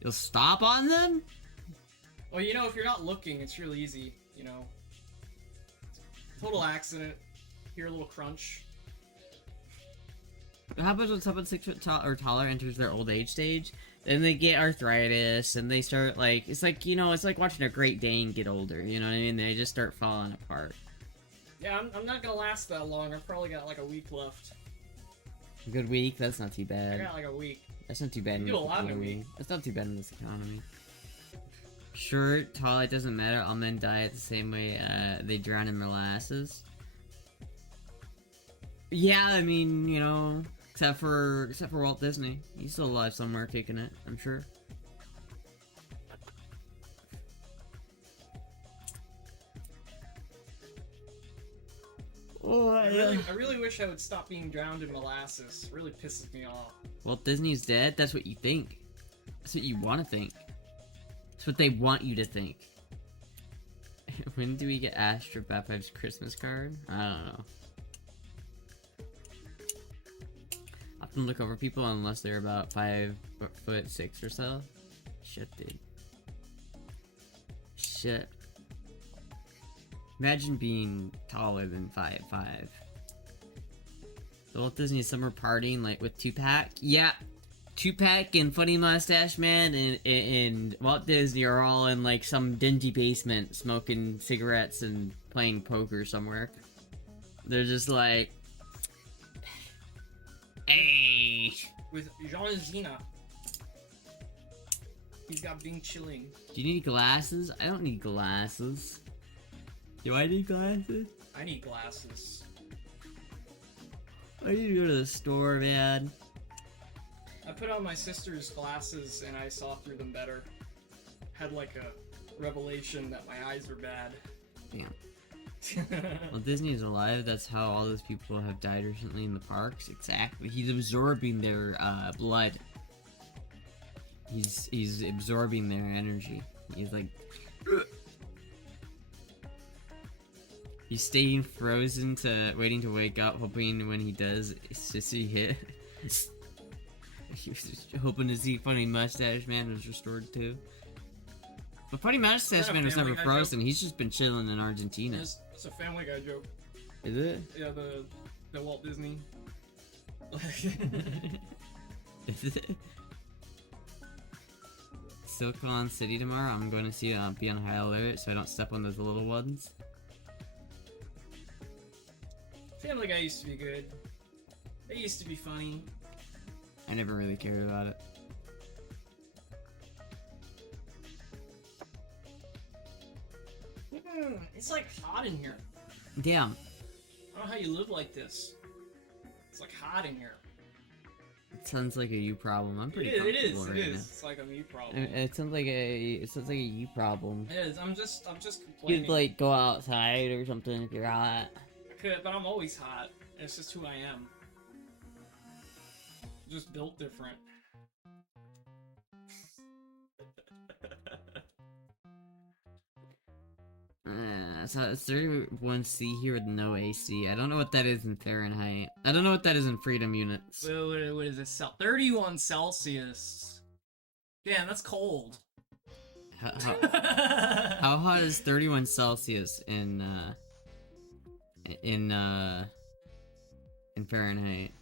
You'll stomp on them? Well, you know, if you're not looking, it's real easy, you know. Total accident. Hear a little crunch. How about when someone 6 foot tall or taller enters their old age stage? Then they get arthritis, and they start, like, it's like, you know, it's like watching a Great Dane get older, you know what I mean? They just start falling apart. Yeah, I'm not gonna last that long. I've probably got like a week left. A good week? That's not too I bad. got like a week. That's not too bad in You this do a lot in a economy. week. That's not too bad in this economy. Short, tall, it doesn't matter. All men die the same way they drown in molasses. Yeah, I mean, you know, except for Walt Disney. He's still alive somewhere kicking it, I'm sure. Oh, I really wish I would stop being drowned in molasses. It really pisses me off. Walt Disney's dead? That's what you think. That's what you want to think. That's what they want you to think. When do we get Astra Bat5's Christmas card? I don't know. I often look over people unless they're about 5'6" or so. Shit, dude. Shit. Imagine being taller than 5'5". The Walt Disney summer partying like with Tupac. Yeah, Tupac and Funny Mustache Man and Walt Disney are all in like some dingy basement smoking cigarettes and playing poker somewhere. They're just like, hey. With Jean Zena. He's got Bing chilling. Do you need glasses? I don't need glasses. Do I need glasses? I need glasses. I need to go to the store, man. I put on my sister's glasses and I saw through them better. Had like a revelation that my eyes were bad. Damn. Well, Disney is alive. That's how all those people have died recently in the parks. Exactly. He's absorbing their blood. He's absorbing their energy. He's like... He's staying frozen to waiting to wake up, hoping when he does, sissy hit. He was just hoping to see Funny Mustache Man was restored too. But Funny Mustache Man was never frozen. He's just been chilling in Argentina. It's a Family Guy joke. Is it? Yeah, the Walt Disney. Is it? Silicon City tomorrow. I'm going to see be on high alert so I don't step on those little ones. Family Guy used to be good. They used to be funny. I never really cared about it. It's like hot in here. Damn. I don't know how you live like this. It's like hot in here. It sounds like a you problem. I'm pretty It is. comfortable It right is. now. It's like a me problem. It sounds like a you problem. It is. I'm just complaining. You'd like go outside or something if you're hot. I could, but I'm always hot. It's just who I am. Just built different. So it's 31°C here with no AC. I don't know what that is in Fahrenheit. I don't know what that is in freedom units. What is it? 31 Celsius. Damn, that's cold. How hot is 31 Celsius in Fahrenheit?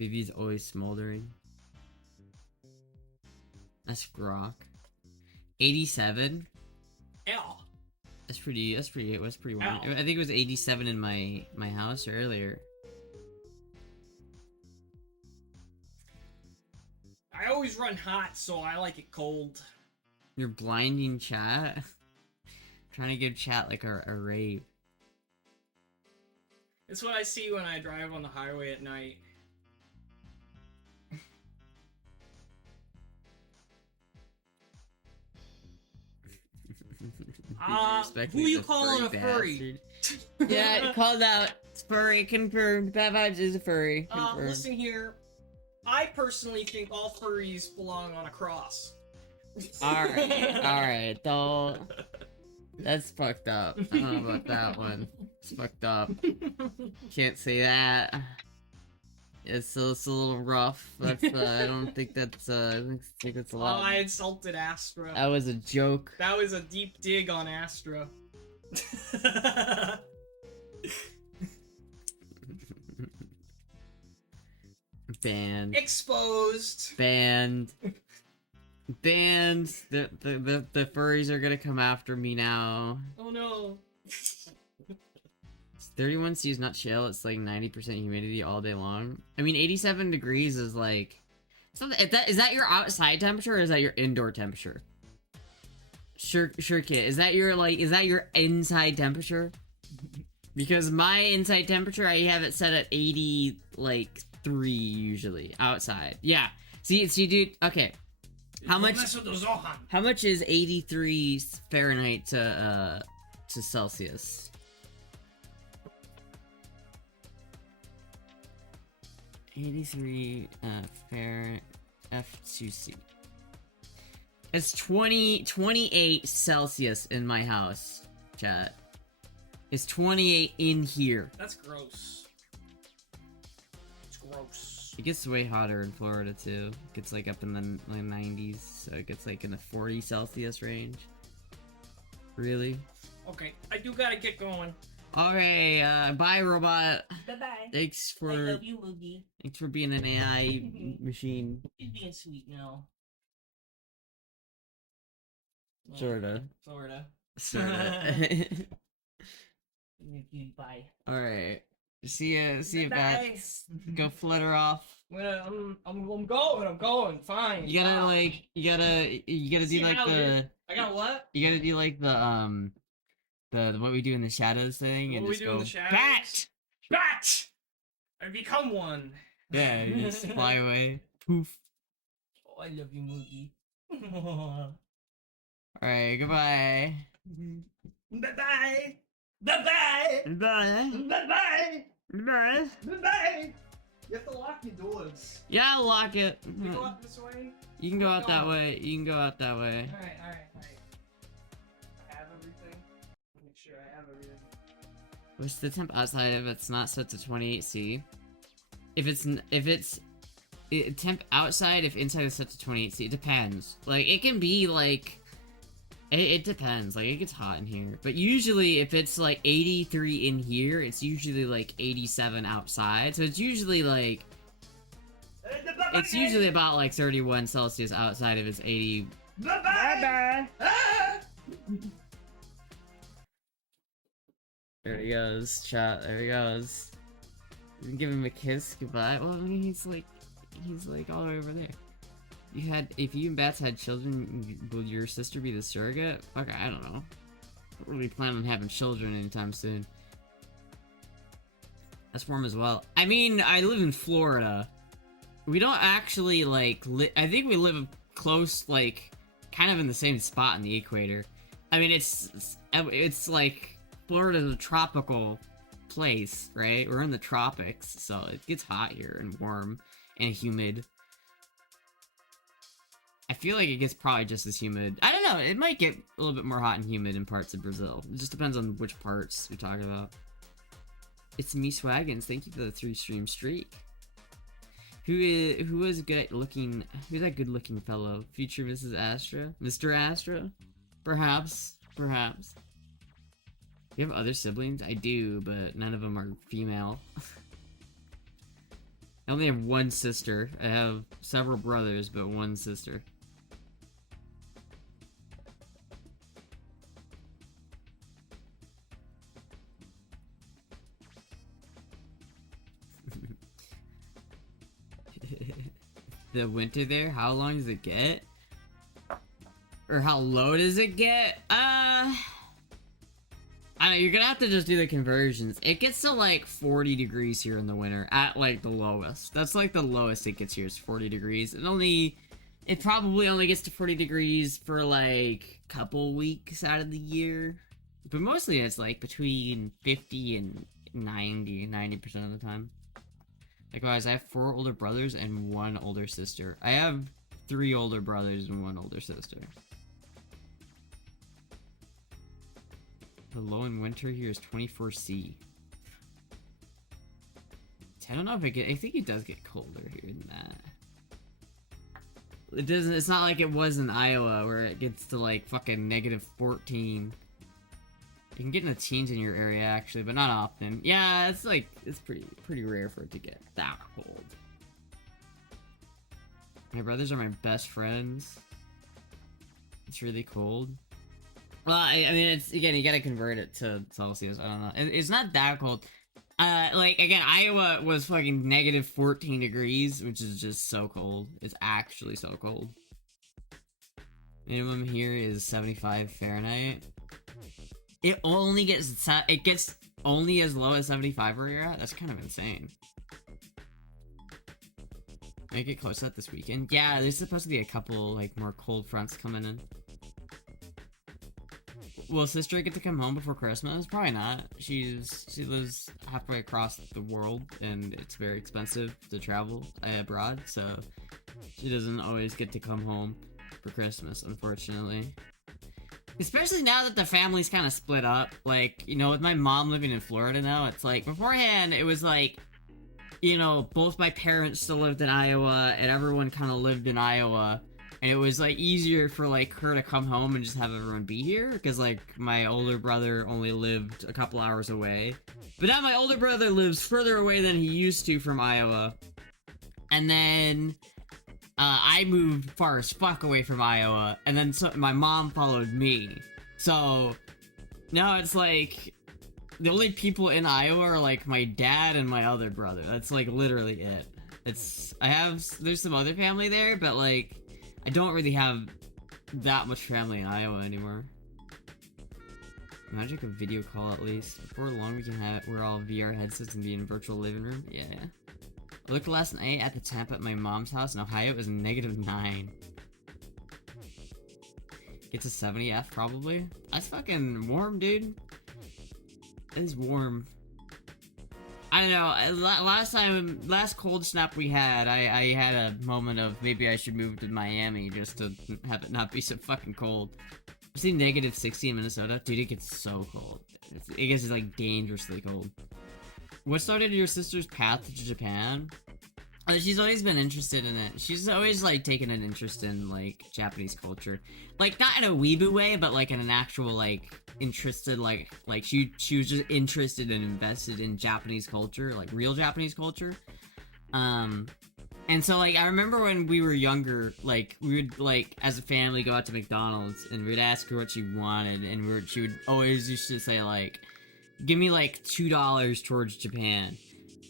BB's always smoldering. That's grok. 87? Ew. That's pretty warm. Ow. I think it was 87 in my house earlier. I always run hot, so I like it cold. You're blinding chat? Trying to give chat like a rave. It's what I see when I drive on the highway at night. Who you calling a furry? Yeah, called out. It's furry, confirmed. Bad Vibes is a furry. Confirmed. Listen here. I personally think all furries belong on a cross. Alright, don't. That's fucked up. I don't know about that one. It's fucked up. Can't say that. It's a little rough. That's I don't think that's I think that's a lot. I insulted Astra. That was a joke. That was a deep dig on Astra. Banned. Exposed. Banned. Banned. The furries are gonna come after me now. Oh no. 31 C is not chill. It's like 90% humidity all day long. I mean, 87 degrees is like. Is that your outside temperature or is that your indoor temperature? Sure, Kit. Is that your inside temperature? Because my inside temperature, I have it set at 80, like 3 usually outside. Yeah. See, dude. Okay. How much is 83 Fahrenheit to Celsius? Fahrenheit F2C. It's 28 Celsius in my house, chat. It's 28 in here. That's gross. It's gross. It gets way hotter in Florida too. It gets like up in the 90s, so it gets like in the 40 Celsius range. Really? Okay, I do gotta get going. Okay, bye robot. Bye-bye. Thanks for I love you, Moogie. Thanks for being an AI machine. You're being sweet now. Sorta. Bye. Alright. See you Bye-bye. bats. Go flutter off. I'm going, fine. You gotta you gotta do like the I got what? you gotta do like the what we do in the shadows thing What and we just do in go the shadows? bat! Bat! I become one. Yeah, you just fly away. Poof. Oh, I love you, Moogie. Alright, goodbye. Bye-bye. Bye-bye. Goodbye. Bye-bye. Goodbye. Bye-bye. You have to lock your doors. Yeah, I'll lock it. Can we go out this way? You can go out that way. You can go out that way. Alright. I have everything. Make sure I have everything. What's the temp outside if it's not set to 28C? If it's temp outside if inside is set to 28C, it depends. Like it can be like it depends. Like it gets hot in here, but usually if it's like 83 in here, it's usually like 87 outside. So it's usually like about like 31 Celsius outside if it's 80. Bye-bye. There he goes, chat. There he goes. You can give him a kiss goodbye. Well, I mean, he's like all the way over there. If you and Bats had children, will your sister be the surrogate? Fuck, I don't know. I don't really plan on having children anytime soon. That's warm as well. I mean, I live in Florida. We don't actually, like, I think we live close, like, kind of in the same spot in the equator. I mean, it's like, Florida's a tropical place, right? We're in the tropics, so it gets hot here and warm and humid. I feel like it gets probably just as humid. I don't know, it might get a little bit more hot and humid in parts of Brazil. It just depends on which parts we're talking about. It's me, Swaggins. Thank you for the 3-stream streak. Who was good at looking? Who's that good-looking fellow? Future Mrs. Astra, Mr. Astra, perhaps. You have other siblings? I do, but none of them are female. I only have one sister. I have several brothers, but one sister. The winter there, how long does it get? Or how low does it get? I don't know, you're gonna have to just do the conversions. It gets to like 40 degrees here in the winter, at like the lowest. That's like the lowest it gets here is 40 degrees. It probably only gets to 40 degrees for like a couple weeks out of the year. But mostly it's like between 50 and 90% of the time. Likewise, I have 4 older brothers and 1 older sister. I have 3 older brothers and 1 older sister. The low in winter here is 24°C. I don't know if I think it does get colder here than that. It doesn't, it's not like it was in Iowa where it gets to like fucking -14. You can get in the teens in your area actually, but not often. Yeah, it's like, it's pretty rare for it to get that cold. My brothers are my best friends. It's really cold. Well, I mean, it's, again, you gotta convert it to Celsius. I don't know. It's not that cold. Like, again, Iowa was fucking -14 degrees, which is just so cold. It's actually so cold. Minimum here is 75 Fahrenheit. It gets only as low as 75 where you're at? That's kind of insane. Make it close to that this weekend? Yeah, there's supposed to be a couple, like, more cold fronts coming in. Will sister get to come home before Christmas? Probably not. She lives halfway across the world, and it's very expensive to travel abroad, so she doesn't always get to come home for Christmas, unfortunately. Especially now that the family's kind of split up. Like, you know, with my mom living in Florida now, it's like, beforehand, it was like, you know, both my parents still lived in Iowa, and everyone kind of lived in Iowa. And it was, like, easier for, like, her to come home and just have everyone be here. Because, like, my older brother only lived a couple hours away. But now my older brother lives further away than he used to from Iowa. And then I moved far as fuck away from Iowa. And then my mom followed me. So now it's, like, the only people in Iowa are, like, my dad and my other brother. That's, like, literally it. There's some other family there, but, like, I don't really have that much family in Iowa anymore. Magic a video call at least. Before long we're all VR headsets and be in a virtual living room. Yeah. I looked last night at the temp at my mom's house in Ohio. It was -9. Gets a 70F probably. That's fucking warm, dude. It is warm. I don't know, last cold snap we had, I had a moment of maybe I should move to Miami just to have it not be so fucking cold. You see -60 in Minnesota? Dude, it gets so cold. It gets, like, dangerously cold. What started your sister's path to Japan? She's always been interested in it. She's always, like, taken an interest in, like, Japanese culture. Like, not in a weeaboo way, but, like, in an actual, like, interested, like she was just interested and invested in Japanese culture, like, real Japanese culture. And so, like, I remember when we were younger, like, we would, like, as a family go out to McDonald's, and we'd ask her what she wanted, and she would always used to say, like, give me, like, $2 towards Japan.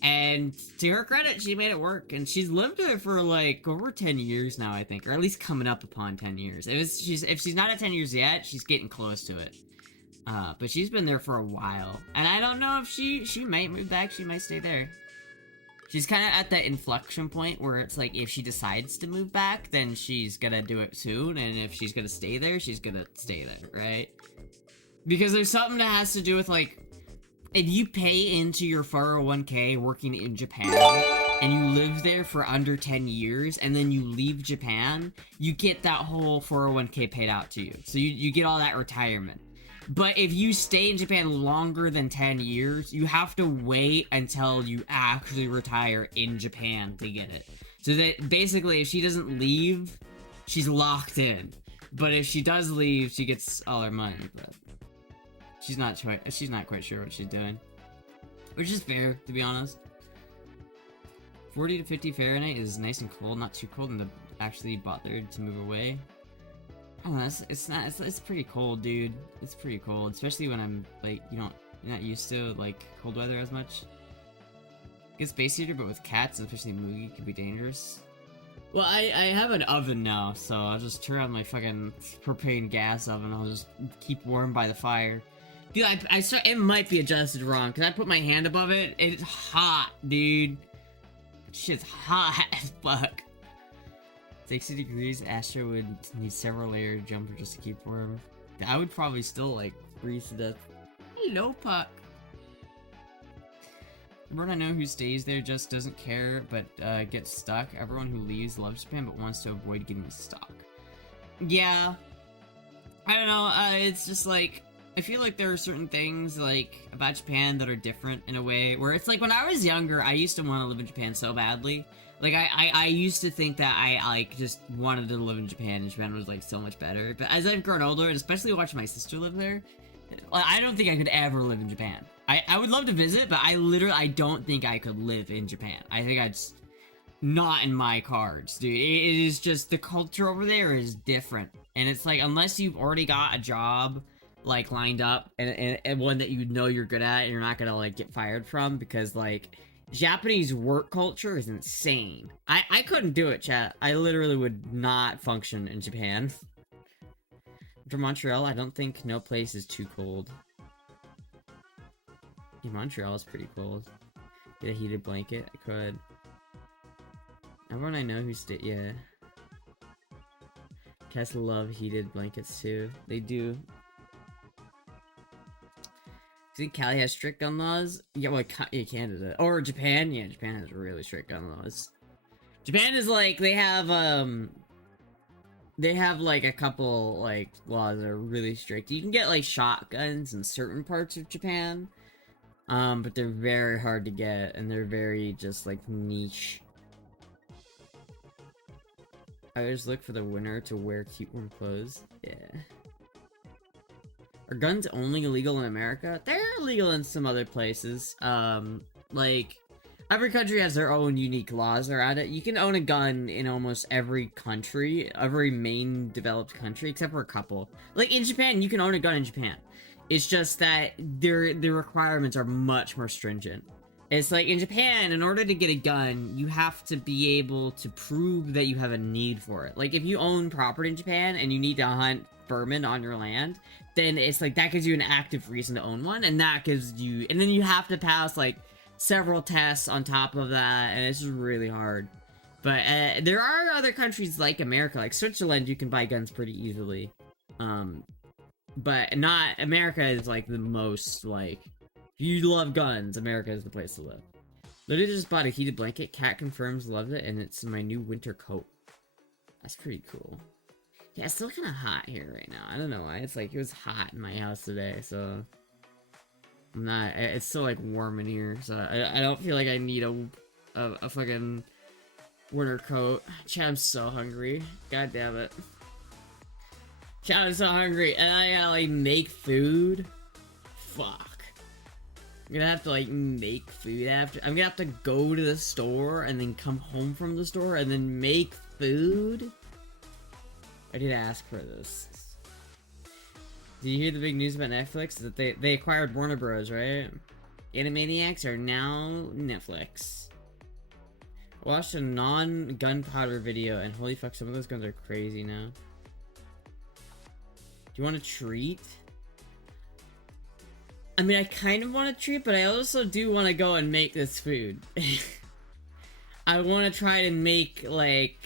And to her credit, she made it work, and she's lived there for, like, over 10 years now, I think, or at least coming up upon 10 years. If she's not at 10 years yet, she's getting close to it. But she's been there for a while, and I don't know if she might move back, she might stay there. She's kind of at that inflection point where it's like, if she decides to move back, then she's gonna do it soon, and if she's gonna stay there, she's gonna stay there, right? Because there's something that has to do with, like, if you pay into your 401k working in Japan, and you live there for under 10 years, and then you leave Japan, you get that whole 401k paid out to you. So you get all that retirement. But if you stay in Japan longer than 10 years, you have to wait until you actually retire in Japan to get it. So that basically, if she doesn't leave, she's locked in. But if she does leave, she gets all her money. But she's not quite sure what she's doing, which is fair, to be honest. 40 to 50 Fahrenheit is nice and cold, not too cold, and to actually bothered to move away. I don't know, it's pretty cold, dude. It's pretty cold, especially when I'm, like, you're not used to, like, cold weather as much. Get space heater, but with cats, especially Moogie, could be dangerous. Well, I have an oven now, so I'll just turn on my fucking propane gas oven. I'll just keep warm by the fire. Dude, it might be adjusted wrong, because I put my hand above it. It's hot, dude. Shit's hot as fuck. 60 degrees, Astra would need several layer jumper just to keep warm. I would probably still, like, freeze to death. Hello, Puck. Everyone I know who stays there just doesn't care, but gets stuck. Everyone who leaves loves Japan, but wants to avoid getting stuck. Yeah. I don't know, it's just, like, I feel like there are certain things, like, about Japan that are different in a way, where it's like, when I was younger, I used to want to live in Japan so badly. Like, I used to think that I, like, just wanted to live in Japan, and Japan was, like, so much better. But as I've grown older, and especially watching my sister live there, I don't think I could ever live in Japan. I would love to visit, but I don't think I could live in Japan. I think I'd just, not in my cards, dude. It is just, the culture over there is different. And it's like, unless you've already got a job, like, lined up, and one that you know you're good at, and you're not gonna, like, get fired from, because, like, Japanese work culture is insane. I couldn't do it, chat. I literally would not function in Japan. From Montreal, I don't think no place is too cold. Yeah, Montreal is pretty cold. Get a heated blanket? I could. Everyone I know who yeah. Cats love heated blankets too. They do. Do you think Cali has strict gun laws? Yeah, well, yeah, Canada. Or Japan? Yeah, Japan has really strict gun laws. Japan is like, they have, like, a couple, like, laws that are really strict. You can get, like, shotguns in certain parts of Japan. But they're very hard to get, and they're very, just, like, niche. I always look for the winter to wear cute warm clothes. Yeah. Are guns only illegal in America? They're illegal in some other places. Like, every country has their own unique laws around it. You can own a gun in almost every country, every main developed country, except for a couple. Like, in Japan, you can own a gun in Japan. It's just that the requirements are much more stringent. It's like, in Japan, in order to get a gun, you have to be able to prove that you have a need for it. Like, if you own property in Japan, and you need to hunt vermin on your land, then it's like, that gives you an active reason to own one, and that gives you, and then you have to pass, like, several tests on top of that, and it's just really hard. But, there are other countries like America, like Switzerland, you can buy guns pretty easily. But not, America is, like, the most, like, if you love guns, America is the place to live. Literally just bought a heated blanket, cat confirms loves it, and it's my new winter coat. That's pretty cool. Yeah, it's still kind of hot here right now. I don't know why. It's like, it was hot in my house today, so I'm not, it's still like warm in here, so I don't feel like I need a fucking winter coat. Chat, I'm so hungry. God damn it. Chat, I'm so hungry, and I gotta like make food. Fuck. I'm gonna have to like make food after. I'm gonna have to go to the store and then come home from the store and then make food. I did ask for this. Did you hear the big news about Netflix? That they acquired Warner Bros, right? Animaniacs are now Netflix. I watched a non-gunpowder video, and holy fuck, some of those guns are crazy now. Do you want a treat? I mean, I kind of want a treat, but I also do want to go and make this food. I want to try and make, like,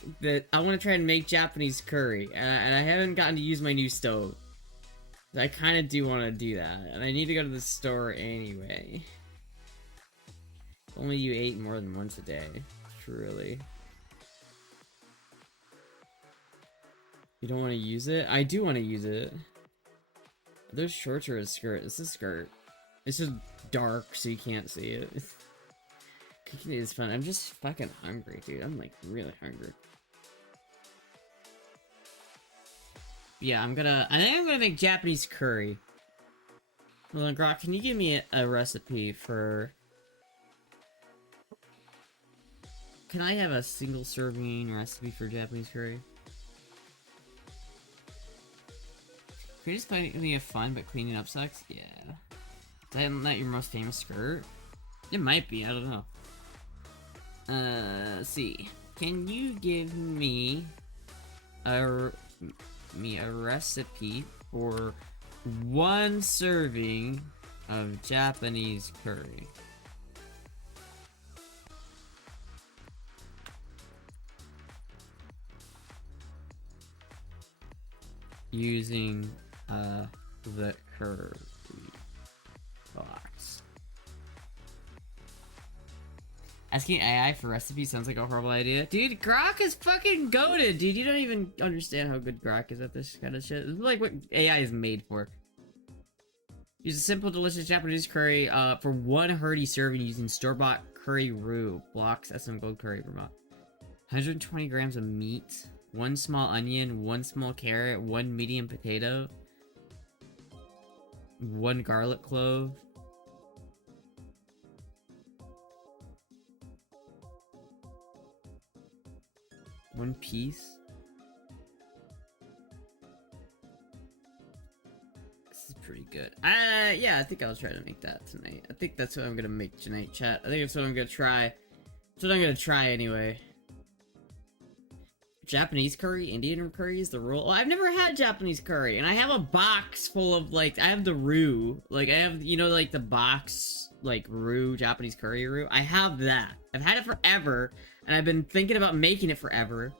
I want to try and make Japanese curry, and I haven't gotten to use my new stove. I kind of do want to do that, and I need to go to the store anyway. If only you ate more than once a day. Truly. You don't want to use it? I do want to use it. Those shorts are a skirt. This is a skirt. It's just dark, so you can't see it. Cooking is fun. I'm just fucking hungry, dude. I'm like really hungry. Yeah, I think I'm gonna make Japanese curry. Well, Grok, can you give me a recipe for... Can I have a single serving recipe for Japanese curry? Can you just find me a fun but cleaning up sucks? Yeah. Isn't that your most famous skirt? It might be, I don't know. Let's see. Can you give me a recipe for 1 serving of Japanese curry? Using the curry box. Asking AI for recipes sounds like a horrible idea. Dude, Grok is fucking goated, dude. You don't even understand how good Grok is at this kind of shit. This is like what AI is made for. Use a simple, delicious Japanese curry for 1 hearty serving using store-bought curry roux. Blocks SM Gold Curry, Vermont. 120 grams of meat. 1 small onion, 1 small carrot, 1 medium potato, 1 garlic clove, 1 piece. This is pretty good. Yeah, I think I'll try to make that tonight. I think that's what I'm gonna make tonight, chat. I think that's what I'm gonna try. That's what I'm gonna try anyway. Japanese curry, Indian curry is the rule. Well, I've never had Japanese curry, and I have a box full of, like, I have the roux. Like, I have, you know, like, the box, like, roux, Japanese curry roux. I have that. I've had it forever, and I've been thinking about making it forever.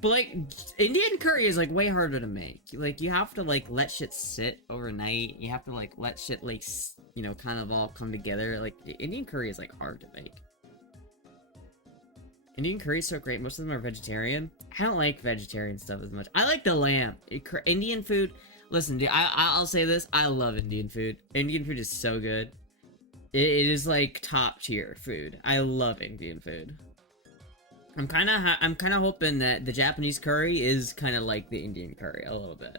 But, like, Indian curry is, like, way harder to make. Like, you have to, like, let shit sit overnight. You have to, like, let shit, like, you know, kind of all come together. Like, Indian curry is, like, hard to make. Indian curry is so great. Most of them are vegetarian. I don't like vegetarian stuff as much. I like the lamb. Indian food. Listen, dude, I'll say this. I love Indian food. Indian food is so good. It is like top tier food. I love Indian food. I'm kind of hoping that the Japanese curry is kind of like the Indian curry a little bit.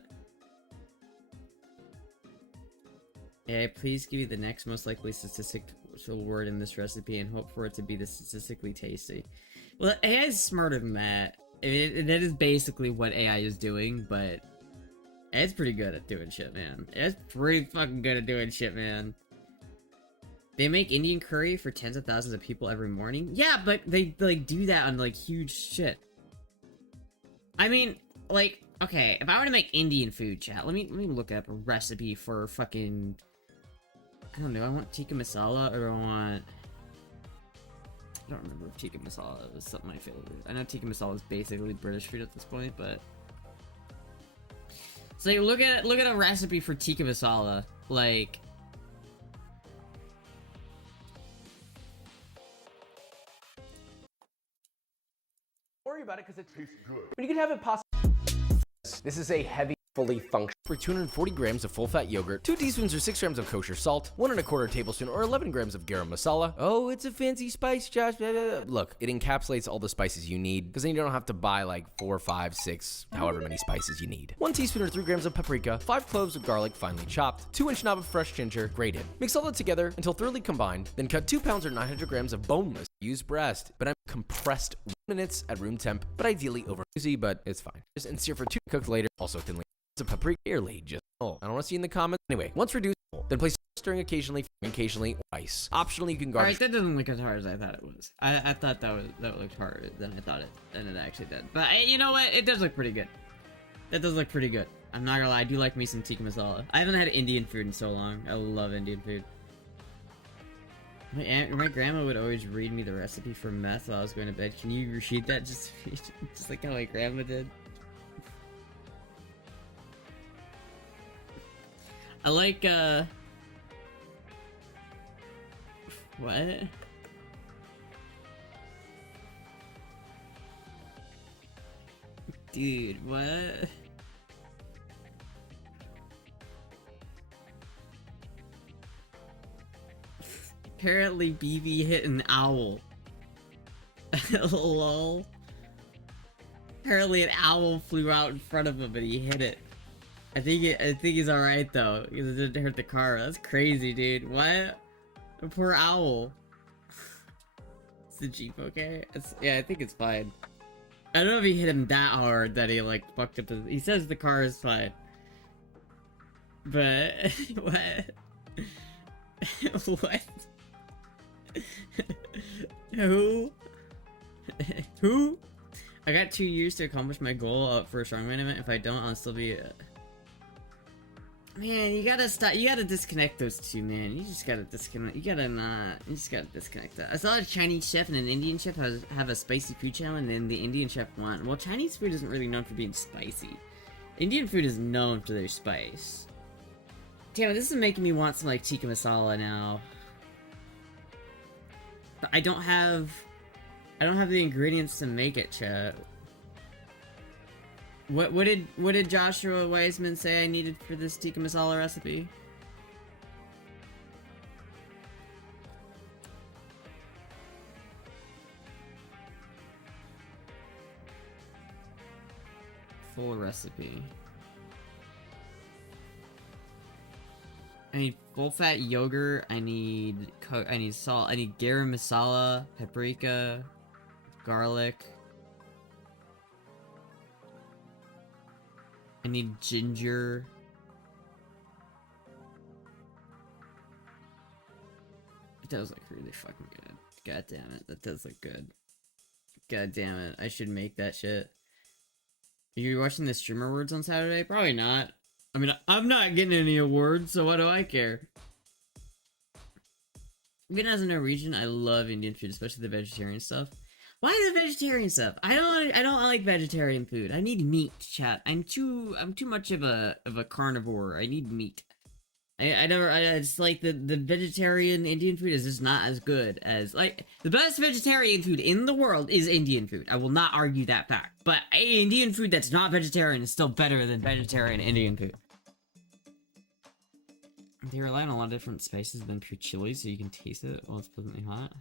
Yeah, please give me the next most likely statistical word in this recipe and hope for it to be the statistically tasty. Well, AI is smarter than that. I mean, that is basically what AI is doing, but it's pretty good at doing shit, man. It's pretty fucking good at doing shit, man. They make Indian curry for tens of thousands of people every morning. Yeah, but they, like, do that on, like, huge shit. I mean, like, okay, if I were to make Indian food, chat, let me look up a recipe for fucking... I don't know, I want tikka masala, or I want... I don't remember if tikka masala was something my favorite. I know tikka masala is basically British food at this point, but... So, like, look at a recipe for tikka masala, like... Worry about it because it tastes good. But you can have it possible. This is a heavy, fully functional. For 240 grams of full-fat yogurt, 2 teaspoons or 6 grams of kosher salt, 1 1/4 tablespoon or 11 grams of garam masala. Oh, it's a fancy spice, Josh. Blah, blah, blah. Look, it encapsulates all the spices you need, because then you don't have to buy like 4, 5, 6, however many spices you need. 1 teaspoon or 3 grams of paprika, 5 cloves of garlic finely chopped, 2-inch knob of fresh ginger grated. Mix all that together until thoroughly combined, then cut 2 pounds or 900 grams of boneless used breast, but I'm compressed 1 minutes at room temp, but ideally over easy, but it's fine. Just and sear for 2 cooked later, also thinly. Of paprika barely just I don't want to see in the comments. Anyway, once reduced, then place stirring occasionally ice. Optionally, you can garnish. Alright, that doesn't look as hard as I thought it was. I thought that looked harder than I thought it, and it actually did. But you know what? It does look pretty good. That does look pretty good. I'm not gonna lie, I do like me some tikka masala. I haven't had Indian food in so long. I love Indian food. My grandma would always read me the recipe for meth while I was going to bed. Can you repeat that just like how my grandma did? I like, what? Dude, what? apparently BB hit an owl. Lol. Apparently an owl flew out in front of him and he hit it. I think he's alright though, because it didn't hurt the car. That's crazy, dude. What? The poor owl. Is the Jeep okay? Yeah, I think it's fine. I don't know if he hit him that hard that he like fucked up his... He says the car is fine. But... what? What? Who? Who? I got 2 years to accomplish my goal up for a strongman event. If I don't, I'll still be... Man, you gotta stop. You gotta disconnect those two, man. You just gotta disconnect. You gotta not. You just gotta disconnect that. I saw a Chinese chef and an Indian chef have a spicy food challenge, and the Indian chef won. Well, Chinese food isn't really known for being spicy. Indian food is known for their spice. Damn it, this is making me want some like tikka masala now. But I don't have the ingredients to make it, chat. What did Joshua Weissman say I needed for this tikka masala recipe? Full recipe. I need full fat yogurt. I need salt. I need garam masala, paprika, garlic. I need ginger. It does look really fucking good. God damn it, that does look good. God damn it, I should make that shit. Are you watching the streamer awards on Saturday? Probably not. I mean, I'm not getting any awards, so what do I care? Even as a Norwegian, I love Indian food, especially the vegetarian stuff. Why the vegetarian stuff? I don't like vegetarian food. I need meat, chat. I'm too much of a carnivore. I need meat. It's like the vegetarian Indian food is just not as good as, like, the best vegetarian food in the world is Indian food. I will not argue that fact. But Indian food that's not vegetarian is still better than vegetarian Indian food. They rely on a lot of different spices than pure chili, so you can taste it while it's pleasantly hot.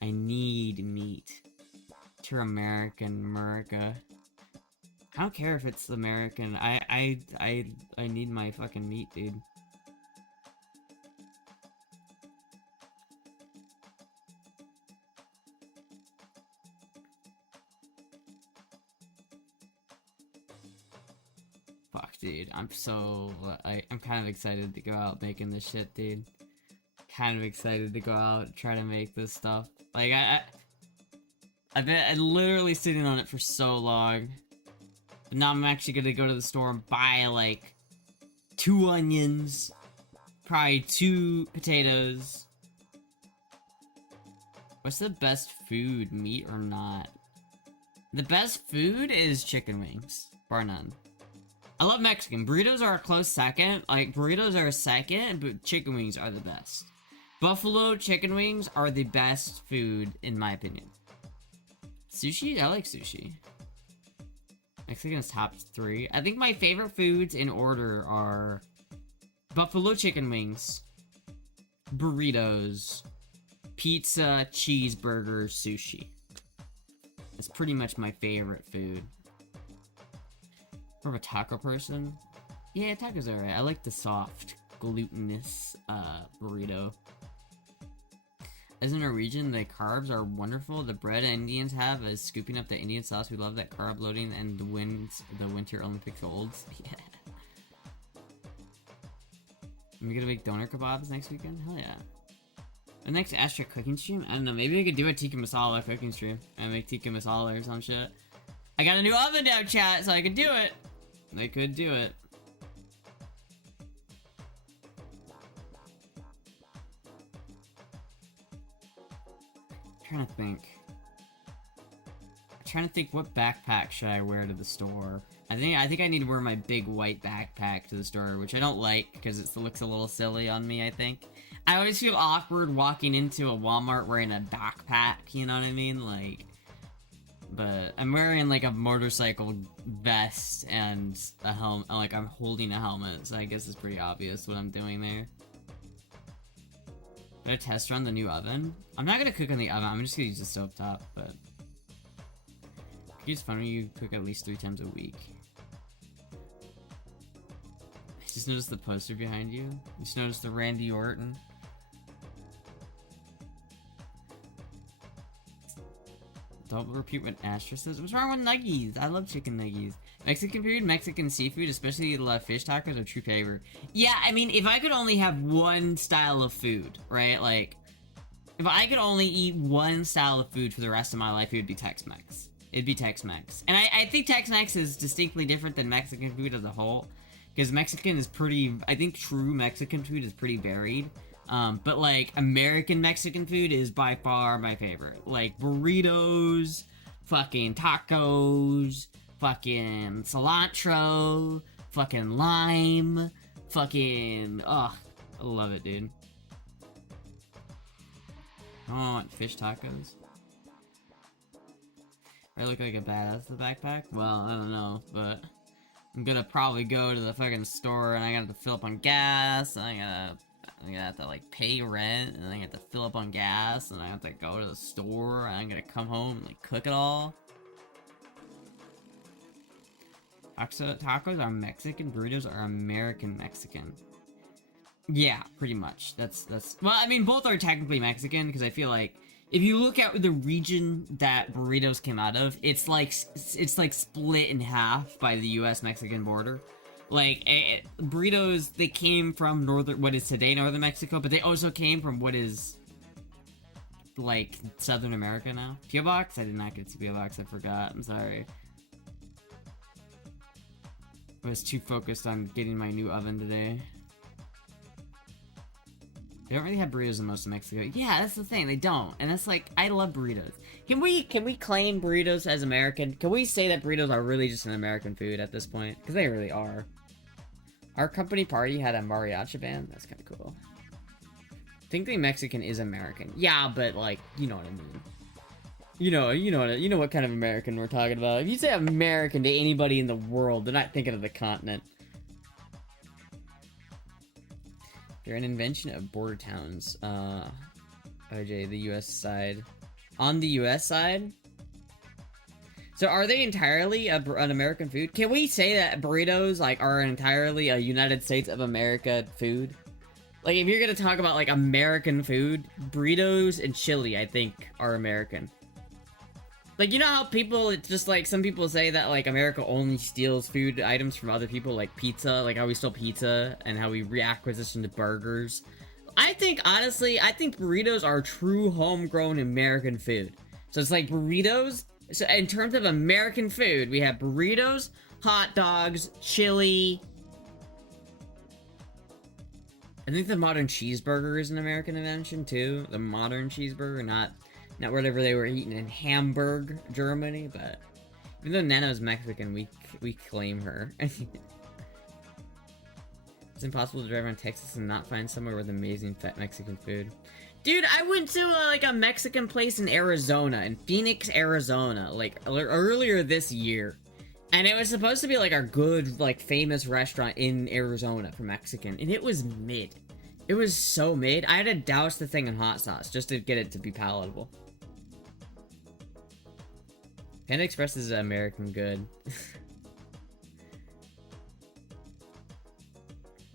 I need meat. To America. I don't care if it's American. I need my fucking meat, dude. Fuck, dude. I'm kind of excited to go out making this shit, dude. Kind of excited to go out, try to make this stuff. Like, I've been literally sitting on it for so long. But now I'm actually gonna go to the store and buy, like, 2 onions, probably 2 potatoes. What's the best food, meat or not? The best food is chicken wings, bar none. I love Mexican. Burritos are a close second. Like, burritos are a second, but chicken wings are the best. Buffalo chicken wings are the best food, in my opinion. Sushi? I like sushi. Mexican is top 3. I think my favorite foods in order are buffalo chicken wings, burritos, pizza, cheeseburger, sushi. That's pretty much my favorite food. More of a taco person? Yeah, tacos are alright. I like the soft, glutinous burrito. As a Norwegian, the carbs are wonderful. The bread Indians have is scooping up the Indian sauce. We love that carb loading and the Winter Olympic golds. Yeah. Are we gonna make doner kebabs next weekend? Hell yeah. The next Astra cooking stream? I don't know, maybe I could do a tikka masala cooking stream and make tikka masala or some shit. I got a new oven down, chat, so I could do it. I could do it. I'm trying to think what backpack should I wear to the store. I think I need to wear my big white backpack to the store, which I don't like because it looks a little silly on me, I think. I always feel awkward walking into a Walmart wearing a backpack, you know what I mean? Like, but I'm wearing like a motorcycle vest and a helmet, like I'm holding a helmet, so I guess it's pretty obvious what I'm doing there. Did I test run the new oven? I'm not gonna cook on the oven. I'm just gonna use the stovetop, but it's funny you cook at least 3 times a week. I just noticed the poster behind you. You just noticed the Randy Orton. Double repeat what Astra says. What's wrong with nuggies? I love chicken nuggies. Mexican food, Mexican seafood, especially the fish tacos, are true favorite. Yeah, I mean, if I could only have one style of food, right? Like, if I could only eat one style of food for the rest of my life, it would be Tex-Mex. It'd be Tex-Mex. And I think Tex-Mex is distinctly different than Mexican food as a whole. Because Mexican is pretty... I think true Mexican food is pretty varied. But, like, American Mexican food is by far my favorite. Like, burritos, fucking tacos, fucking cilantro, fucking lime, fucking... Ugh, I love it, dude. I want fish tacos. I look like a badass with a backpack? Well, I don't know, but... I'm gonna probably go to the fucking store, and I gotta fill up on gas, and I'm gonna have to, like, pay rent, and I have to fill up on gas, and I have to go to the store, and I'm gonna come home and, like, cook it all. Tacos are Mexican, burritos are American Mexican. Yeah, pretty much. That's, well, I mean, both are technically Mexican, because I feel like, if you look at the region that burritos came out of, it's like split in half by the U.S.-Mexican border. Like, burritos, they came from what is today northern Mexico, but they also came from what is, like, Southern America now. P.O. Box? I did not get to P.O. Box, I forgot, I'm sorry. I was too focused on getting my new oven today. They don't really have burritos in most of Mexico. Yeah, that's the thing, they don't. And that's like, I love burritos. Can we claim burritos as American? Can we say that burritos are really just an American food at this point? Because they really are. Our company party had a mariachi band. That's kind of cool. Thinking Mexican is American. Yeah, but like, you know what I mean. You know what kind of American we're talking about. If you say American to anybody in the world, they're not thinking of the continent. They're an invention of border towns. OJ, the US side. On the US side? So are they entirely an American food? Can we say that burritos, like, are entirely a United States of America food? Like, if you're gonna talk about, like, American food, burritos and chili, I think, are American. Like, you know how people, just, like, some people say that, like, America only steals food items from other people, like pizza, like how we stole pizza, and how we reacquisitioned burgers. I think, honestly, I think burritos are true homegrown American food. So it's like burritos, so in terms of American food, we have burritos, hot dogs, chili. I think the modern cheeseburger is an American invention, too. The modern cheeseburger, not whatever they were eating in Hamburg, Germany, but even though Nano's Mexican, we claim her. It's impossible to drive around Texas and not find somewhere with amazing fat Mexican food. Dude, I went to like a Mexican place in Arizona, in Phoenix, Arizona, like earlier this year. And it was supposed to be like our good, like famous restaurant in Arizona for Mexican, and it was mid. It was so mid. I had to douse the thing in hot sauce just to get it to be palatable. Panda Express is American good.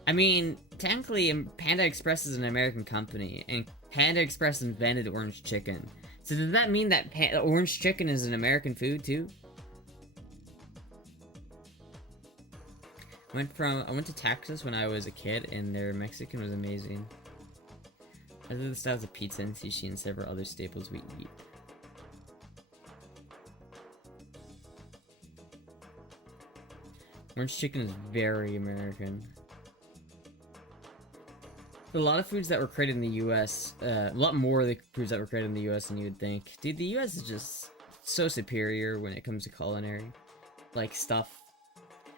I mean, technically, Panda Express is an American company, and Panda Express invented orange chicken. So does that mean that orange chicken is an American food, too? I went to Texas when I was a kid, and their Mexican was amazing. Other the styles of pizza and sushi and several other staples we eat. Orange chicken is very American. A lot of foods that were created in the US, a lot more of the foods that were created in the US than you would think. Dude, the US is just so superior when it comes to culinary, like, stuff.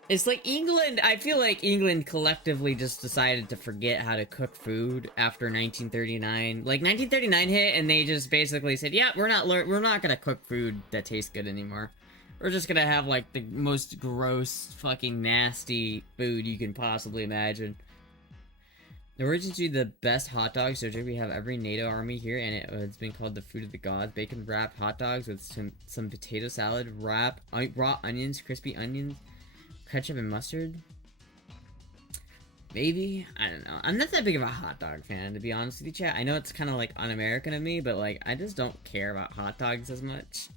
It's like England, I feel like England collectively just decided to forget how to cook food after 1939. Like, 1939 hit, and they just basically said, yeah, we're not gonna cook food that tastes good anymore. We're just gonna have, like, the most gross, fucking nasty food you can possibly imagine. Originally the best hot dogs, so we have every NATO army here, and it's been called the food of the gods. Bacon wrapped hot dogs with some potato salad, raw onions, crispy onions, ketchup and mustard. Maybe? I don't know. I'm not that big of a hot dog fan, to be honest with you, chat. I know it's kind of like un-American of me, but like I just don't care about hot dogs as much.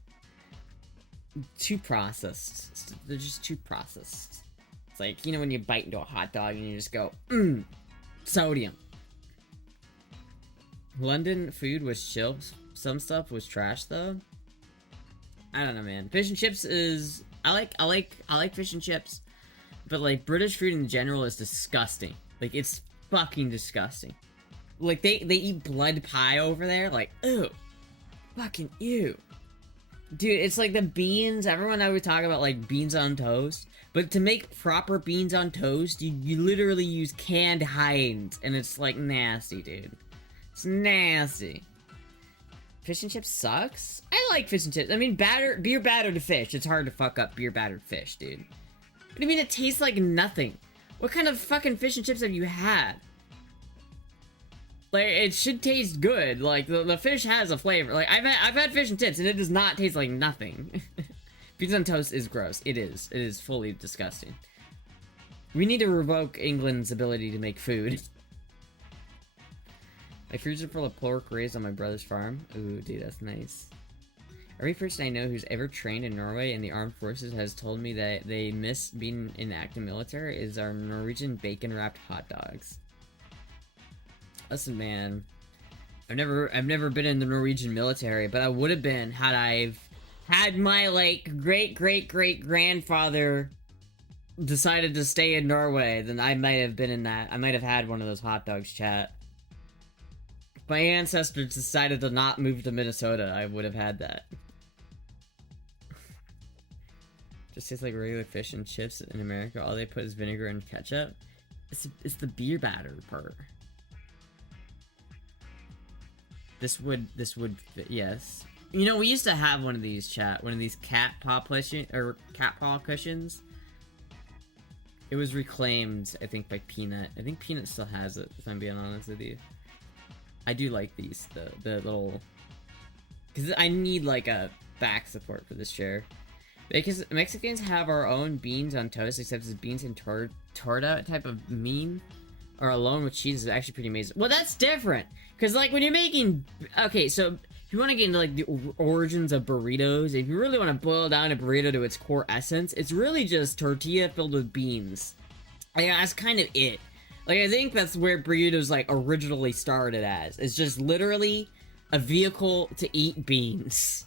Too processed. They're just too processed. It's like, you know when you bite into a hot dog and you just go, sodium. London food was chill. Some stuff was trash though. I don't know, man. Fish and chips is I like fish and chips, but like British food in general is disgusting. Like it's fucking disgusting. Like they eat blood pie over there. Like ew, fucking ew. Dude, it's like the beans. Everyone always talk about like beans on toast, but to make proper beans on toast, you literally use canned Heinz, and it's like nasty, dude. It's nasty. Fish and chips sucks? I like fish and chips. I mean, beer battered fish. It's hard to fuck up beer battered fish, dude. What do you mean it tastes like nothing? What kind of fucking fish and chips have you had? Like, it should taste good. Like, the fish has a flavor. Like, I've had fish and chips, and it does not taste like nothing. Beans on toast is gross. It is. It is fully disgusting. We need to revoke England's ability to make food. My freezer full of pork raised on my brother's farm. Ooh, dude, that's nice. Every person I know who's ever trained in Norway in the armed forces has told me that they miss being in the active military is our Norwegian bacon-wrapped hot dogs. Listen, man, I've never been in the Norwegian military, but I would have been had I've had my like great-great-great-grandfather decided to stay in Norway. Then I might have been in that. I might have had one of those hot dogs, chat. If my ancestors decided to not move to Minnesota, I would have had that. Just tastes like regular fish and chips in America. All they put is vinegar and ketchup. It's the beer batter part. This would fit, yes. You know, we used to have one of these, chat. One of these cat paw cushions. It was reclaimed, I think, by Peanut. I think Peanut still has it, if I'm being honest with you. I do like these, the little... Because I need, like, a back support for this chair. Because Mexicans have our own beans on toast, except it's beans and torta type of meme. Or alone with cheese is actually pretty amazing. Well, that's different! Because, like, when you're making... Okay, so... If you want to get into, like, the origins of burritos, if you really want to boil down a burrito to its core essence, it's really just tortilla filled with beans. Like, that's kind of it. Like, I think that's where burritos, like, originally started as. It's just literally a vehicle to eat beans.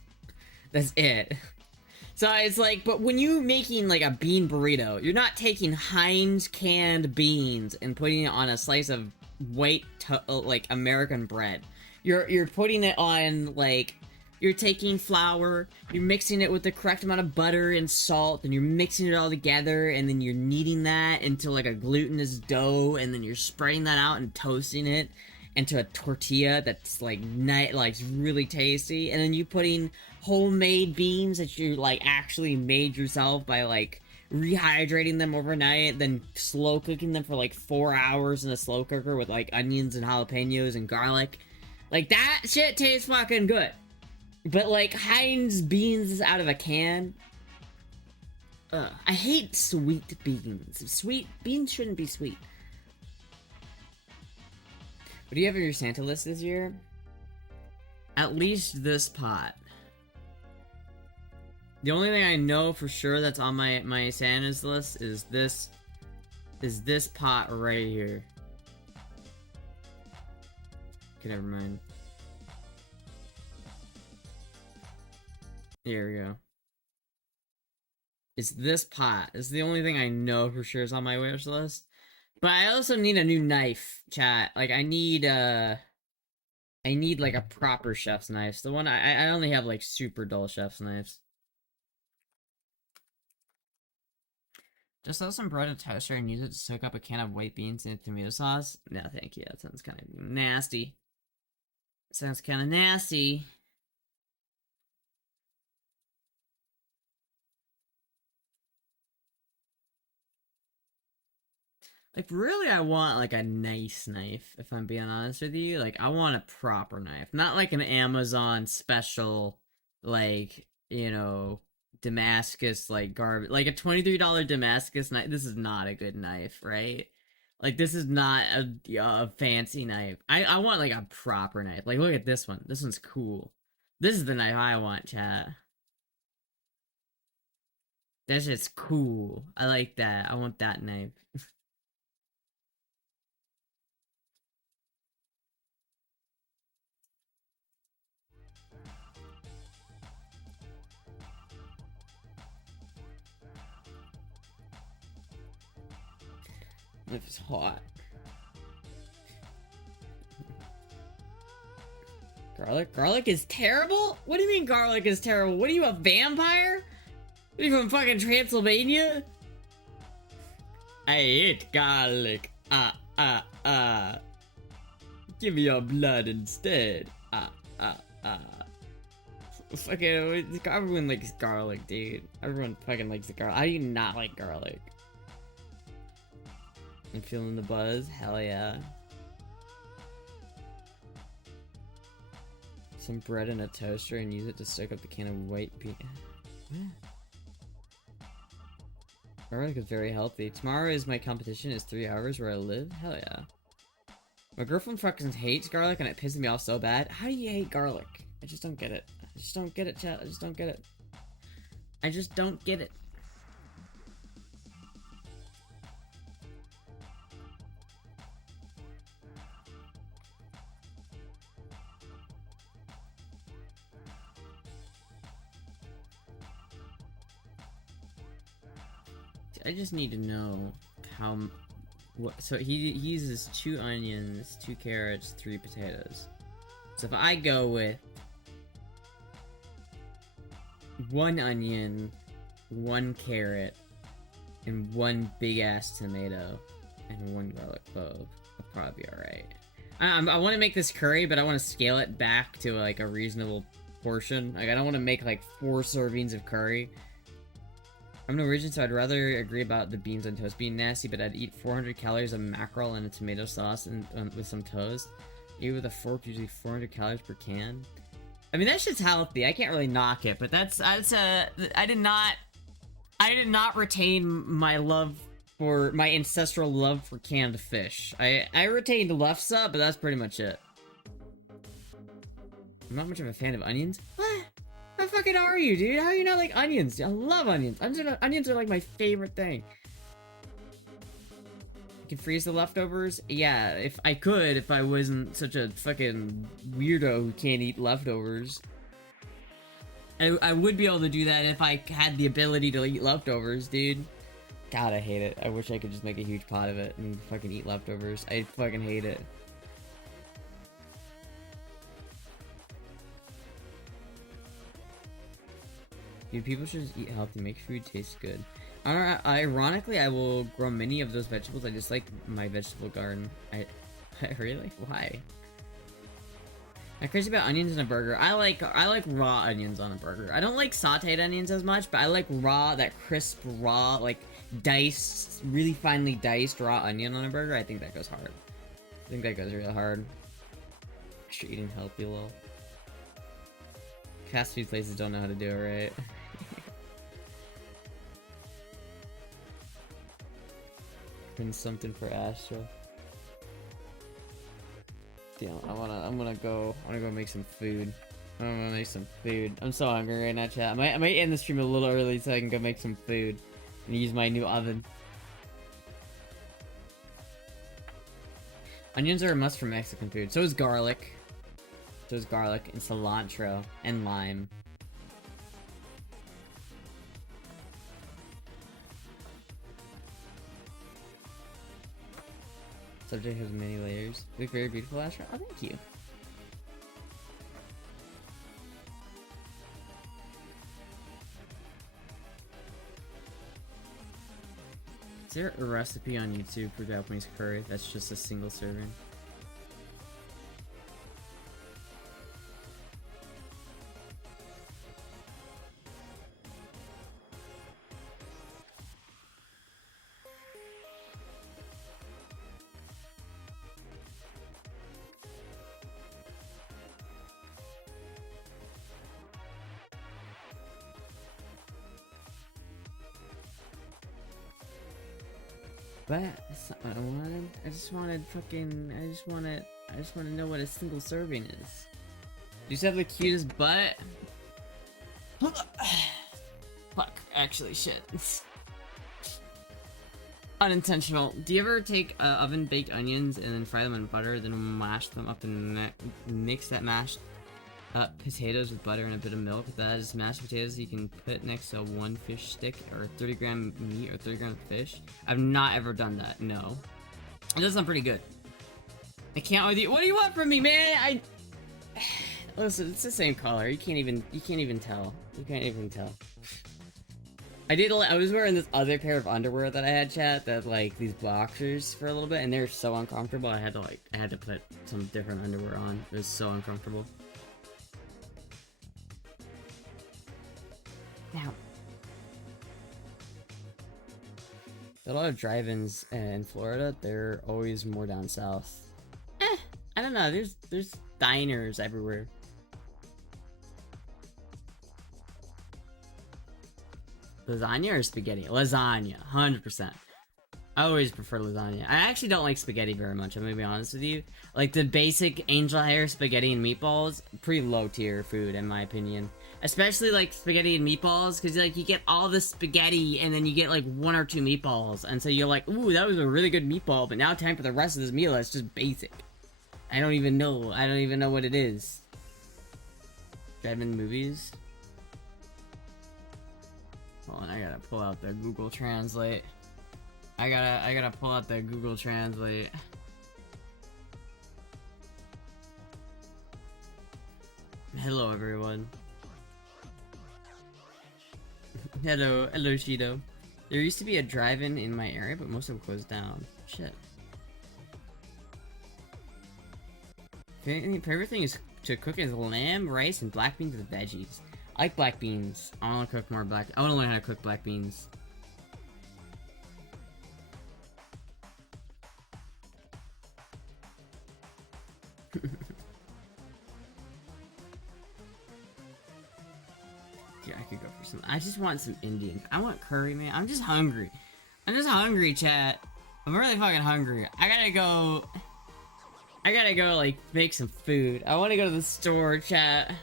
That's it. So it's like, but when you're making, like, a bean burrito, you're not taking Heinz canned beans and putting it on a slice of white, like, American bread. You're putting it on, like, you're taking flour, you're mixing it with the correct amount of butter and salt, and you're mixing it all together, and then you're kneading that into, like, a glutinous dough, and then you're spreading that out and toasting it into a tortilla that's, like, really tasty, and then you putting homemade beans that you, like, actually made yourself by, like, rehydrating them overnight, then slow cooking them for, like, 4 hours in a slow cooker with, like, onions and jalapenos and garlic. Like, that shit tastes fucking good. But, like, Heinz beans out of a can... Ugh. I hate sweet beans. Sweet beans shouldn't be sweet. What do you have on your Santa list this year? At least this pot. The only thing I know for sure that's on my Santa's list is this pot right here. Okay, never mind. Here we go. It's this pot. It's the only thing I know for sure is on my wish list. But I also need a new knife, chat. Like, I need like a proper chef's knife. The one I only have like super dull chef's knives. Just throw some bread in a toaster and use it to soak up a can of white beans in tomato sauce? No, thank you. That sounds kind of nasty. Sounds kind of nasty. Like, really, I want, like, a nice knife, if I'm being honest with you. Like, I want a proper knife. Not like an Amazon special, like, you know, Damascus, like, garbage. Like, a $23 Damascus knife. This is not a good knife, right? Like, this is not a fancy knife. I want, like, a proper knife. Like, look at this one. This one's cool. This is the knife I want, chat. That shit's cool. I like that. I want that knife. If it's hot. Garlic? Garlic is terrible? What do you mean garlic is terrible? What are you, a vampire? What are you, from fucking Transylvania? I hate garlic. Give me your blood instead. Fucking, everyone likes garlic, dude. Everyone fucking likes the garlic. How do you not like garlic? I'm feeling the buzz. Hell yeah. Some bread in a toaster and use it to soak up the can of white peanut. Garlic is very healthy. Tomorrow is my competition. Is 3 hours where I live. Hell yeah. My girlfriend fucking hates garlic and it pisses me off so bad. How do you hate garlic? I just don't get it. I just don't get it, chat. I just don't get it. I just don't get it. I just need to know how. So he uses 2 onions, 2 carrots, 3 potatoes. So if I go with 1 onion, 1 carrot, and 1 big ass tomato, and 1 garlic clove, I'll probably be alright. I want to make this curry, but I want to scale it back to like a reasonable portion. Like I don't want to make like 4 servings of curry. I'm Norwegian, so I'd rather agree about the beans on toast being nasty, but I'd eat 400 calories of mackerel and a tomato sauce and with some toast. Eat with a fork, usually 400 calories per can. I mean, that shit's healthy. I can't really knock it, but I did not retain my my ancestral love for canned fish. I retained lefse, but that's pretty much it. I'm not much of a fan of onions. What? How fucking are you, dude? How are you not like onions? I love onions. Onions are like my favorite thing. You can freeze the leftovers? Yeah, if I wasn't such a fucking weirdo who can't eat leftovers. I would be able to do that if I had the ability to eat leftovers, dude. God, I hate it. I wish I could just make a huge pot of it and fucking eat leftovers. I fucking hate it. Dude, people should just eat healthy, make food taste good. Ironically, I will grow many of those vegetables. I just like my vegetable garden. Really? Why? I'm crazy about onions in a burger. I like raw onions on a burger. I don't like sauteed onions as much, but I like raw, that crisp, raw, like diced, really finely diced raw onion on a burger. I think that goes hard. I think that goes real hard. You're eating healthy, lol. Fast food places don't know how to do it right. Been something for Astra. Damn, I'm gonna go make some food. I'm gonna make some food. I'm so hungry right now, chat. I might end the stream a little early so I can go make some food and use my new oven. Onions are a must for Mexican food. So is garlic. So is garlic and cilantro and lime. Subject has many layers. You look very beautiful, Astra. Oh, thank you. Is there a recipe on YouTube for Japanese curry that's just a single serving? But that's not what I wanted. I just wanted fucking. I just want to know what a single serving is. You just have the cutest butt. Fuck. Actually, shit. Unintentional. Do you ever take oven baked onions and then fry them in butter, then mash them up and mix that mashed potatoes with butter and a bit of milk? That is mashed potatoes you can put next to one fish stick or 30-gram meat or 30 gram of fish. I've not ever done that. No. It does sound pretty good. I can't with you. What do you want from me, man? Listen, it's the same color. You can't even tell. You can't even tell. I was wearing this other pair of underwear that I had, chat, that like these boxers for a little bit, and they were so uncomfortable. I had to put some different underwear on. It was so uncomfortable. Now, a lot of drive-ins in Florida. They're always more down south. I don't know. There's diners everywhere. Lasagna or spaghetti? Lasagna, 100%. I always prefer lasagna. I actually don't like spaghetti very much, I'm gonna be honest with you. Like, the basic angel hair spaghetti and meatballs, pretty low tier food in my opinion. Especially, like, spaghetti and meatballs, because, like, you get all the spaghetti, and then you get, like, 1 or 2 meatballs. And so you're like, ooh, that was a really good meatball, but now time for the rest of this meal that's just basic. I don't even know what it is. Drive-in movies? Hold on, I gotta pull out the Google Translate. I gotta pull out the Google Translate. Hello, everyone. Hello, Shido. There used to be a drive-in in my area, but most of them closed down. Shit. Favorite thing is to cook is lamb, rice, and black beans with veggies. I like black beans. I want to cook more I want to learn how to cook black beans. Yeah, I could go for some. I just want some Indian. I want curry, man. I'm just hungry. I'm just hungry, chat. I'm really fucking hungry. I gotta go, like, make some food. I want to go to the store, chat.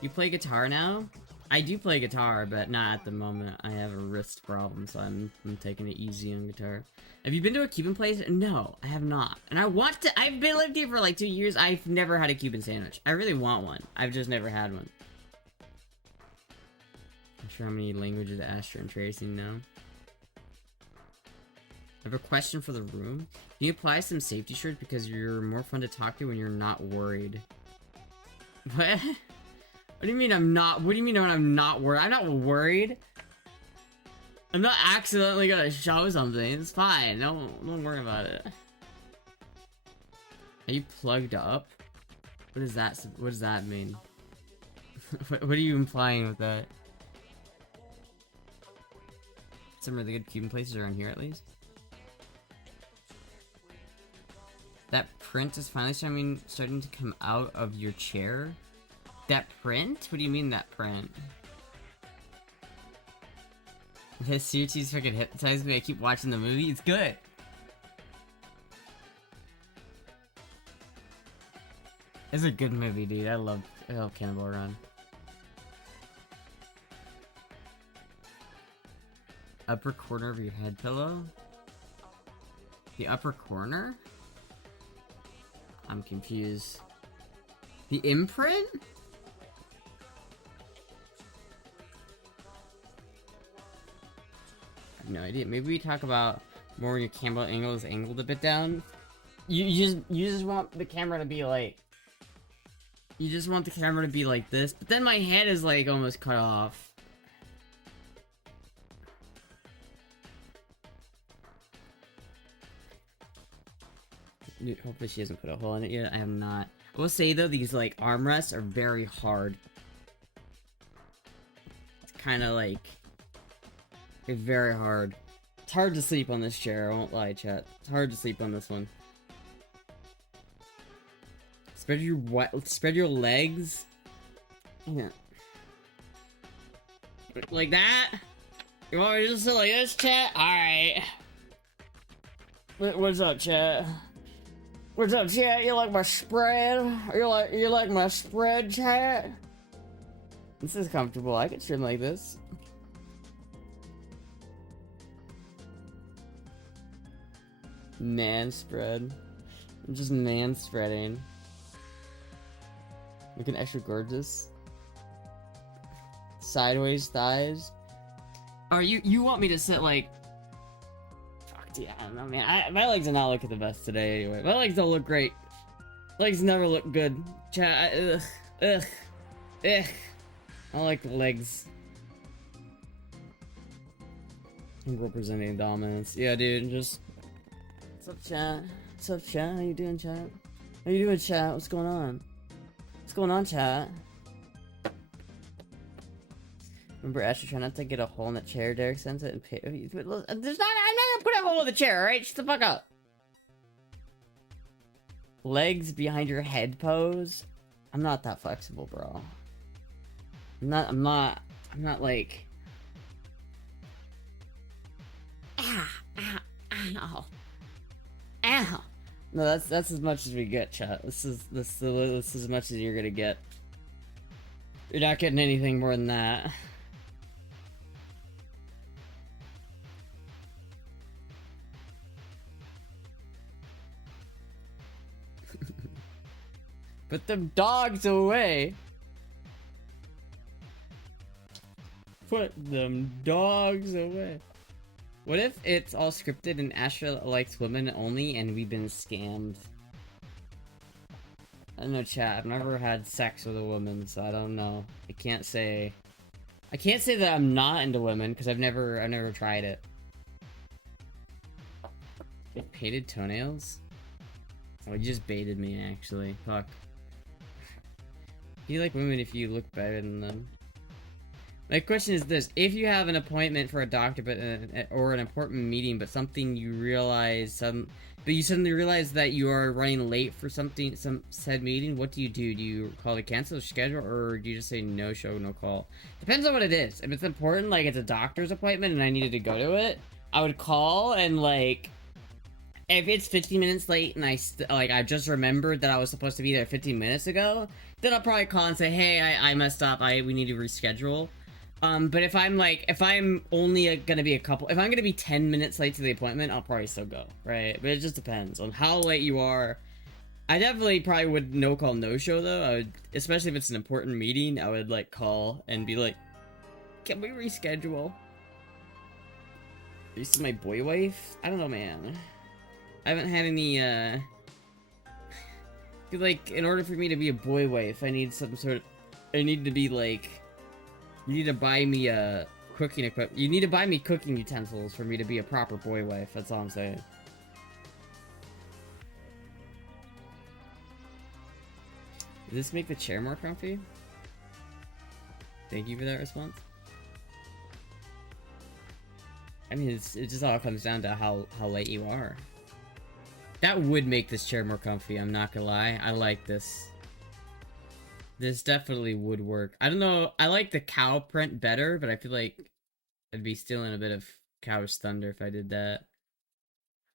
You play guitar now? I do play guitar, but not at the moment. I have a wrist problem, so I'm taking it easy on guitar. Have you been to a Cuban place? No, I have not. And I want to. I've been lived here for like 2 years. I've never had a Cuban sandwich. I really want one. I've just never had one. I'm sure how many languages Astra and Tracy know. I have a question for the room. Can you apply some safety shirts because you're more fun to talk to when you're not worried? What? What do you mean I'm not? What do you mean when I'm not worried? I'm not worried. I'm not accidentally gonna show something. It's fine. Don't worry about it. Are you plugged up? What does that mean? What are you implying with that? Some really good Cuban places around here, at least. That print is finally starting to come out of your chair. That print? What do you mean that print? His CRT's fucking hypnotized me. I keep watching the movie. It's good. It's a good movie, dude. I love Cannibal Run. Upper corner of your head pillow? The upper corner? I'm confused. The imprint? I have no idea. Maybe we talk about more when your camera angle is angled a bit down. You just want the camera to be like... You just want the camera to be like this, but then my head is like almost cut off. Dude, hopefully she hasn't put a hole in it yet. I have not. I will say though, these like armrests are very hard. It's kind of like... It's very hard. It's hard to sleep on this chair, I won't lie, chat. It's hard to sleep on this one. Spread your legs. Yeah. Like that? You want me to just sit like this, chat? Alright. What's up, chat? What's up, chat? You like my spread? You like my spread, chat? This is comfortable. I could trim like this. Man spread. I'm just man spreading. Looking extra gorgeous. Sideways thighs. Or you want me to sit like? Fuck yeah, I don't know, man. My legs are not looking the best today anyway. My legs don't look great. Legs never look good. Ugh. I don't like the legs. I'm representing dominance. Yeah, dude, just... What's up, chat? What's up, chat? How you doing, chat? How you doing, chat? What's going on? What's going on, chat? Remember Astra trying not to get a hole in the chair? Derek sent it and pay. I'm not gonna put a hole in the chair, alright? Shut the fuck up. Legs behind your head pose? I'm not that flexible, bro. I'm not like... Ow. No, that's as much as we get, chat. This is as much as you're gonna get. You're not getting anything more than that. Put them dogs away. Put them dogs away. What if it's all scripted and Astra likes women only and we've been scammed? I don't know, chat. I've never had sex with a woman, so I don't know. I can't say that I'm not into women because I've never tried it. Painted toenails? Oh, you just baited me, actually. Fuck. You like women if you look better than them. My question is this: if you have an appointment for a doctor, or an important meeting, but something you realize, but you suddenly realize that you are running late for some said meeting, what do you do? Do you call to cancel the schedule, or do you just say no show, no call? Depends on what it is. If it's important, like it's a doctor's appointment and I needed to go to it, I would call and like. If it's 15 minutes late and I just remembered that I was supposed to be there 15 minutes ago, then I'll probably call and say, hey, I messed up, we need to reschedule. But if I'm only gonna be if I'm gonna be 10 minutes late to the appointment, I'll probably still go, right? But it just depends on how late you are. I definitely probably would no call, no show though. I would, especially if it's an important meeting, I would like call and be like, can we reschedule? This is my boy wife? I don't know, man. I haven't had any, I feel like in order for me to be a boy wife, I need I need to be like, you need to buy me cooking equipment. You need to buy me cooking utensils for me to be a proper boy wife. That's all I'm saying. Does this make the chair more comfy? Thank you for that response. I mean, it just all comes down to how late you are. That would make this chair more comfy, I'm not gonna lie. I like this. This definitely would work. I don't know, I like the cow print better, but I feel like I'd be stealing a bit of cow's thunder if I did that.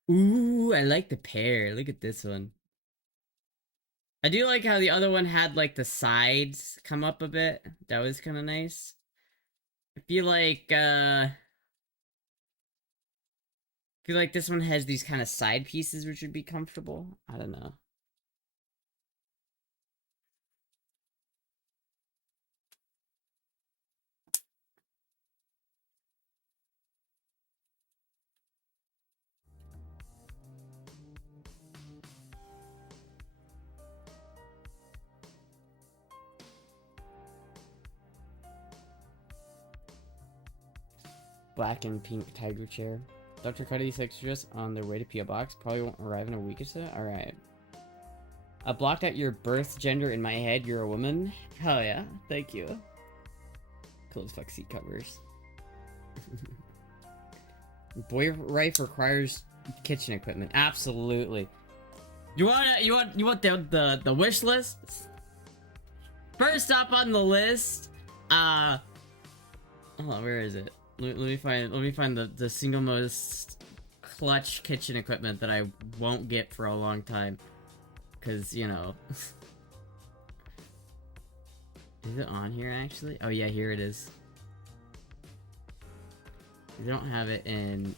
Ooh, I like the pear. Look at this one. I do like how the other one had like the sides come up a bit. That was kind of nice. I feel like this one has these kind of side pieces which would be comfortable. I don't know. Black and pink tiger chair. Dr. Cuddy's extras on their way to P.O. Box. Probably won't arrive in a week or so. Alright. I blocked out your birth gender in my head. You're a woman. Hell yeah. Thank you. Cool as fuck seat covers. Boy wife requires kitchen equipment. Absolutely. You want the wish list? First up on the list, hold on, where is it? Let me find the single most clutch kitchen equipment that I won't get for a long time. Because, you know... Is it on here, actually? Oh, yeah, here it is. They don't have it in...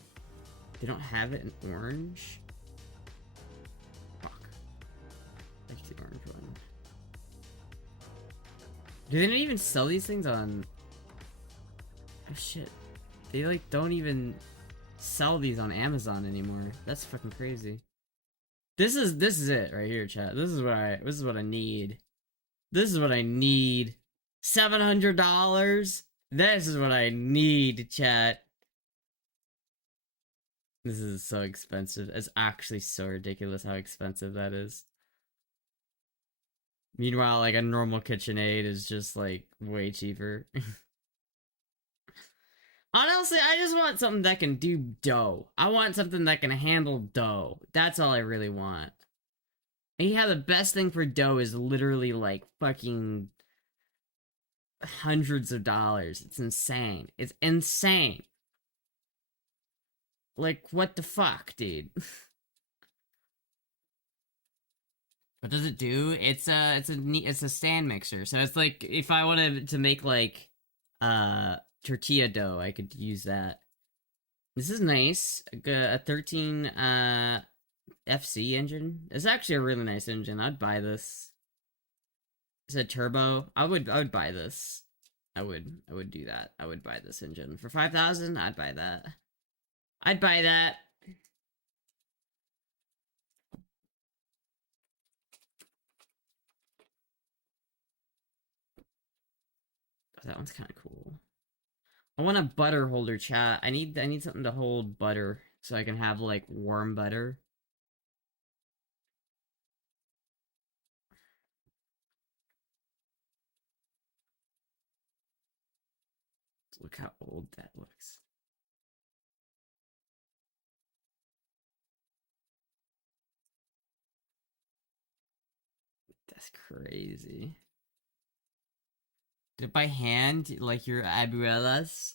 They don't have it in orange? Fuck. I like the orange one. Do they not even sell these things on... Oh, shit. They, like, don't even sell these on Amazon anymore. That's fucking crazy. This is it right here, chat. This is what I need. This is what I need. $700? This is what I need, chat. This is so expensive. It's actually so ridiculous how expensive that is. Meanwhile, like, a normal KitchenAid is just, like, way cheaper. Honestly, I just want something that can do dough. I want something that can handle dough. That's all I really want. And yeah, the best thing for dough is literally, like, fucking hundreds of dollars. It's insane. It's insane. Like, what the fuck, dude? What does it do? It's a stand mixer. So it's like, if I wanted to make, like, tortilla dough, I could use that. This is nice. A 13 FC engine. It's actually a really nice engine. I'd buy this. It's a turbo. I would buy this. I would do that. I would buy this engine for 5,000. I'd buy that. I'd buy that. That one's kind of cool. I want a butter holder, chat. I need something to hold butter so I can have, like, warm butter. Look how old that looks. That's crazy. Do it by hand, like your abuelas?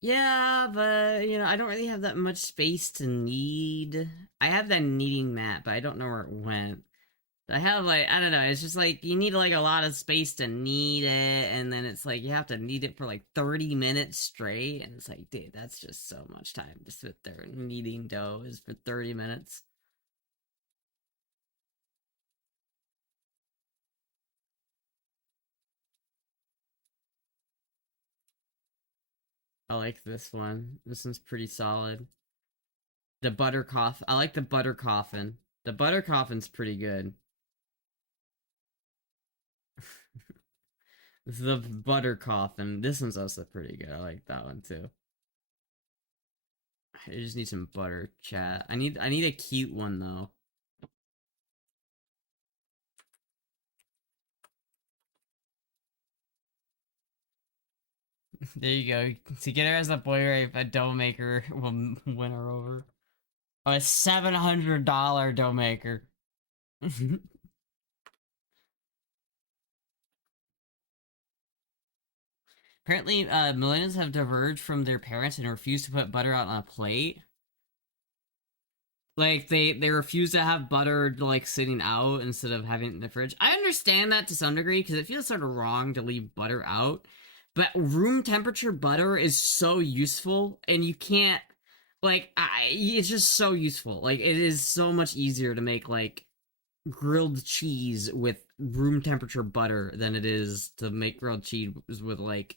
Yeah, but, you know, I don't really have that much space to knead. I have that kneading mat, but I don't know where it went. I have, like, I don't know, it's just, like, you need, like, a lot of space to knead it, and then it's, like, you have to knead it for, like, 30 minutes straight, and it's like, dude, that's just so much time to sit there kneading dough is for 30 minutes. I like this one. This one's pretty solid. The butter coffin. I like the butter coffin. The butter coffin's pretty good. The butter coffin. This one's also pretty good. I like that one too. I just need some butter, chat. I need a cute one though. There you go. To get her as a boy rape, a dough maker will win her over. Oh, a $700 dough maker. Apparently, millennials have diverged from their parents and refuse to put butter out on a plate. Like, they refuse to have butter, like, sitting out instead of having it in the fridge. I understand that to some degree, because it feels sort of wrong to leave butter out. But room temperature butter is so useful, and you can't, like, it's just so useful. Like, it is so much easier to make, like, grilled cheese with room temperature butter than it is to make grilled cheese with, like,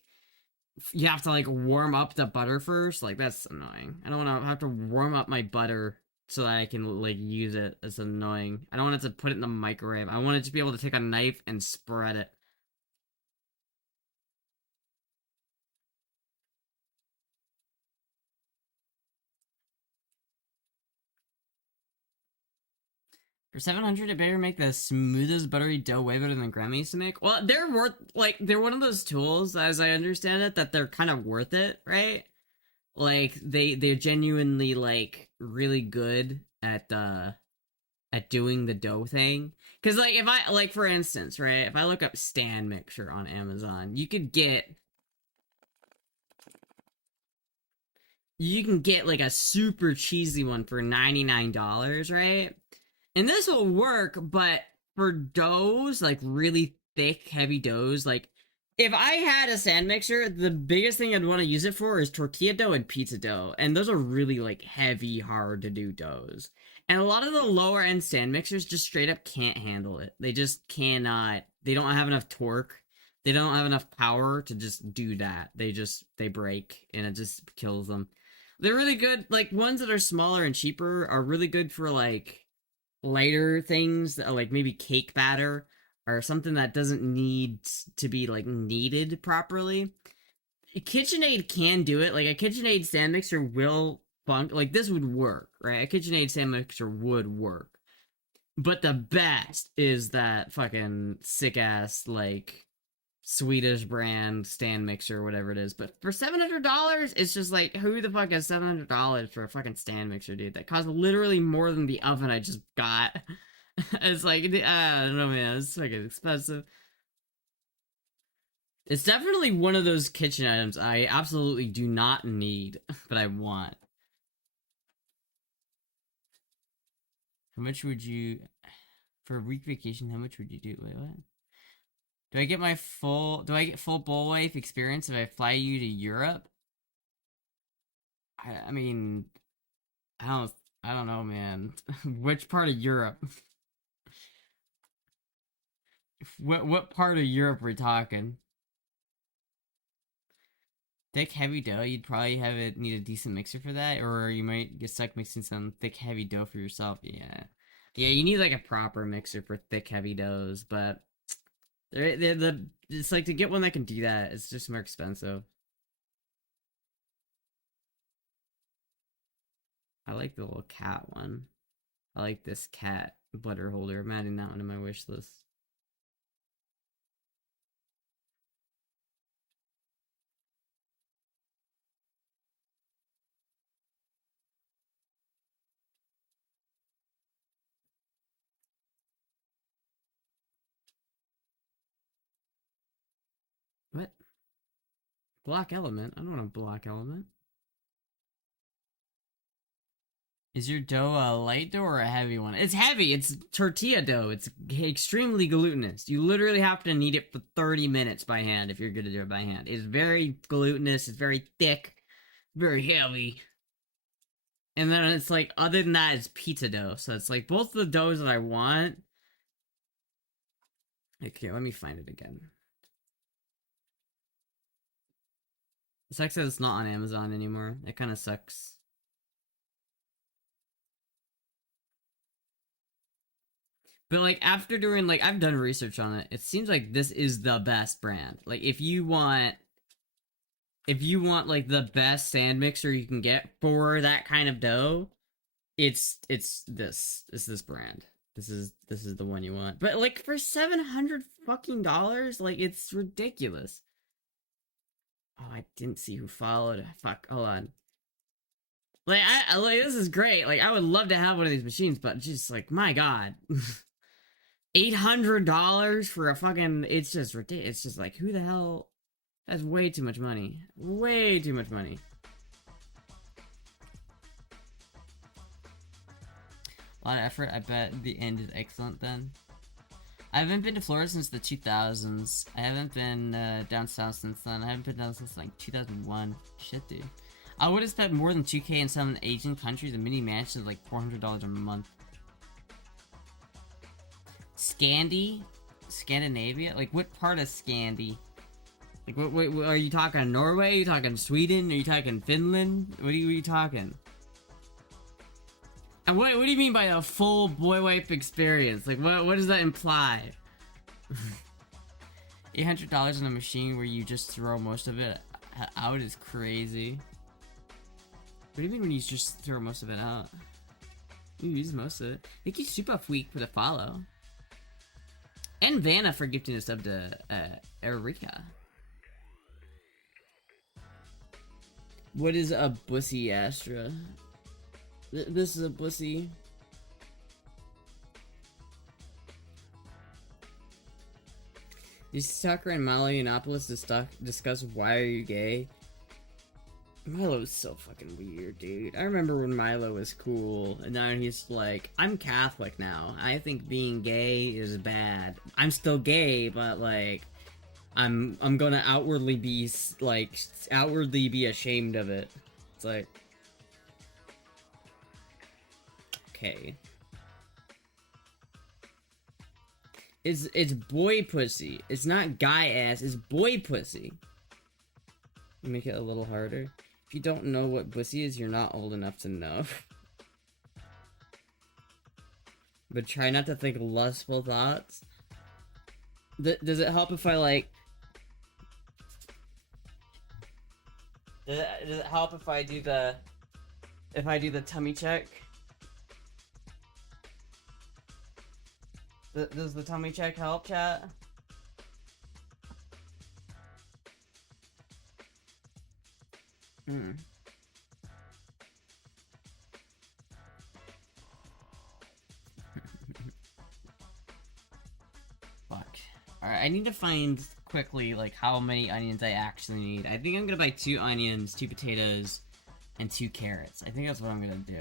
you have to, like, warm up the butter first. Like, that's annoying. I don't want to have to warm up my butter so that I can, like, use it. It's annoying. I don't want it to put it in the microwave. I want it to be able to take a knife and spread it. For 700, it better make the smoothest buttery dough way better than Grandma used to make. Well, they're worth, like, they're one of those tools, as I understand it, that they're kind of worth it, right? Like, they're genuinely, like, really good at doing the dough thing. Because, like, if I, like, for instance, right, if I look up stand mixer on Amazon, you could get you can get like a super cheesy one for $99, right? And this will work, but for doughs, like really thick, heavy doughs, like if I had a stand mixer, the biggest thing I'd want to use it for is tortilla dough and pizza dough. And those are really like heavy, hard to do doughs. And a lot of the lower end stand mixers just straight up can't handle it. They just cannot, they don't have enough torque. They don't have enough power to just do that. They break and it just kills them. They're really good. Like ones that are smaller and cheaper are really good for like lighter things, like maybe cake batter or something that doesn't need to be like kneaded properly. KitchenAid can do it. Like a KitchenAid stand mixer will like this would work, right? A KitchenAid stand mixer would work. But the best is that fucking sick ass like Swedish brand stand mixer or whatever it is. But for $700, it's just like, who the fuck has $700 for a fucking stand mixer, dude? That costs literally more than the oven I just got. It's like, I don't know, man. It's fucking expensive. It's definitely one of those kitchen items I absolutely do not need, but I want. How much would you, for a week vacation, how much would you do? Wait, what? Do I get full bullwife experience if I fly you to Europe? I mean, I don't know, man. Which part of Europe? What part of Europe we're talking? Thick heavy dough, you'd probably need a decent mixer for that, or you might get stuck mixing some thick heavy dough for yourself. Yeah, you need like a proper mixer for thick heavy doughs, but it's like to get one that can do that, it's just more expensive. I like the little cat one. I like this cat butter holder. I'm adding that one to my wish list. What? Block element? I don't want a block element. Is your dough a light dough or a heavy one? It's heavy. It's tortilla dough. It's extremely glutinous. You literally have to knead it for 30 minutes by hand if you're going to do it by hand. It's very glutinous. It's very thick. Very heavy. And then it's like, other than that, it's pizza dough. So it's like both the doughs that I want. Okay, let me find it again. It sucks that it's not on Amazon anymore. It kind of sucks. But like after doing like I've done research on it, it seems like this is the best brand. Like if you want like the best stand mixer you can get for that kind of dough, it's this brand. This is the one you want. But like for $700 fucking dollars, like it's ridiculous. Oh, I didn't see who followed. Fuck, hold on. Like I like this is great. Like I would love to have one of these machines, but just like my god. $800 for a fucking, it's just ridiculous. It's just like, who the hell? That's way too much money. Way too much money. A lot of effort. I bet the end is excellent then. I haven't been to Florida since the 2000s. I haven't been down south since then. I haven't been down since like 2001. Shit, dude. I would have spent more than $2K in some Asian countries. A mini mansion is like $400 a month. Scandinavia? Like, what part of Scandi? Like, what are you talking Norway? Are you talking Sweden? Are you talking Finland? What are you talking? And what do you mean by a full boy wipe experience? Like, what does that imply? $800 on a machine where you just throw most of it out is crazy. What do you mean when you just throw most of it out? You use most of it. Thank you, Super Week, for the follow. And Vanna for gifting a sub to Erika. What is a bussy, Astra? This is a bussy. These Tucker and Molly Yiannopoulos discuss why are you gay? Milo's so fucking weird, dude. I remember when Milo was cool, and now he's like, I'm Catholic now. I think being gay is bad. I'm still gay, but like, I'm gonna outwardly be ashamed of it. It's like, okay. It's boy pussy. It's not guy ass. It's boy pussy. Make it a little harder. If you don't know what pussy is, you're not old enough to know. But try not to think lustful thoughts. Does it help if I like? Does it help if I do the tummy check? Does the tummy check help, chat? Hmm. Fuck. Alright, I need to find quickly, like, how many onions I actually need. I think I'm gonna buy 2 onions, 2 potatoes, and 2 carrots. I think that's what I'm gonna do.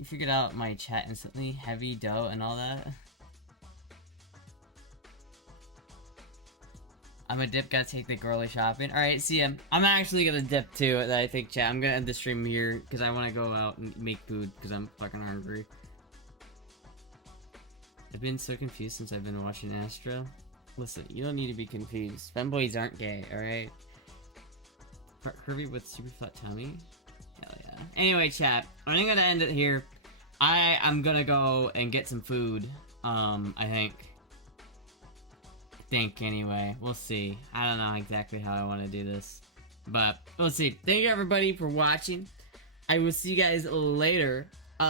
You figured out my chat instantly? Heavy dough and all that? I'm a dip, gotta take the girly shopping. Alright, see ya. I'm actually gonna dip too, I think, chat. I'm gonna end the stream here, because I want to go out and make food, because I'm fucking hungry. I've been so confused since I've been watching Astra. Listen, you don't need to be confused. Femboys aren't gay, alright? Curvy with super flat tummy? Hell yeah. Anyway, chat, I'm gonna end it here. I'm gonna go and get some food, I think anyway. We'll see. I don't know exactly how I want to do this, but we'll see. Thank you everybody for watching. I will see you guys later. Bye!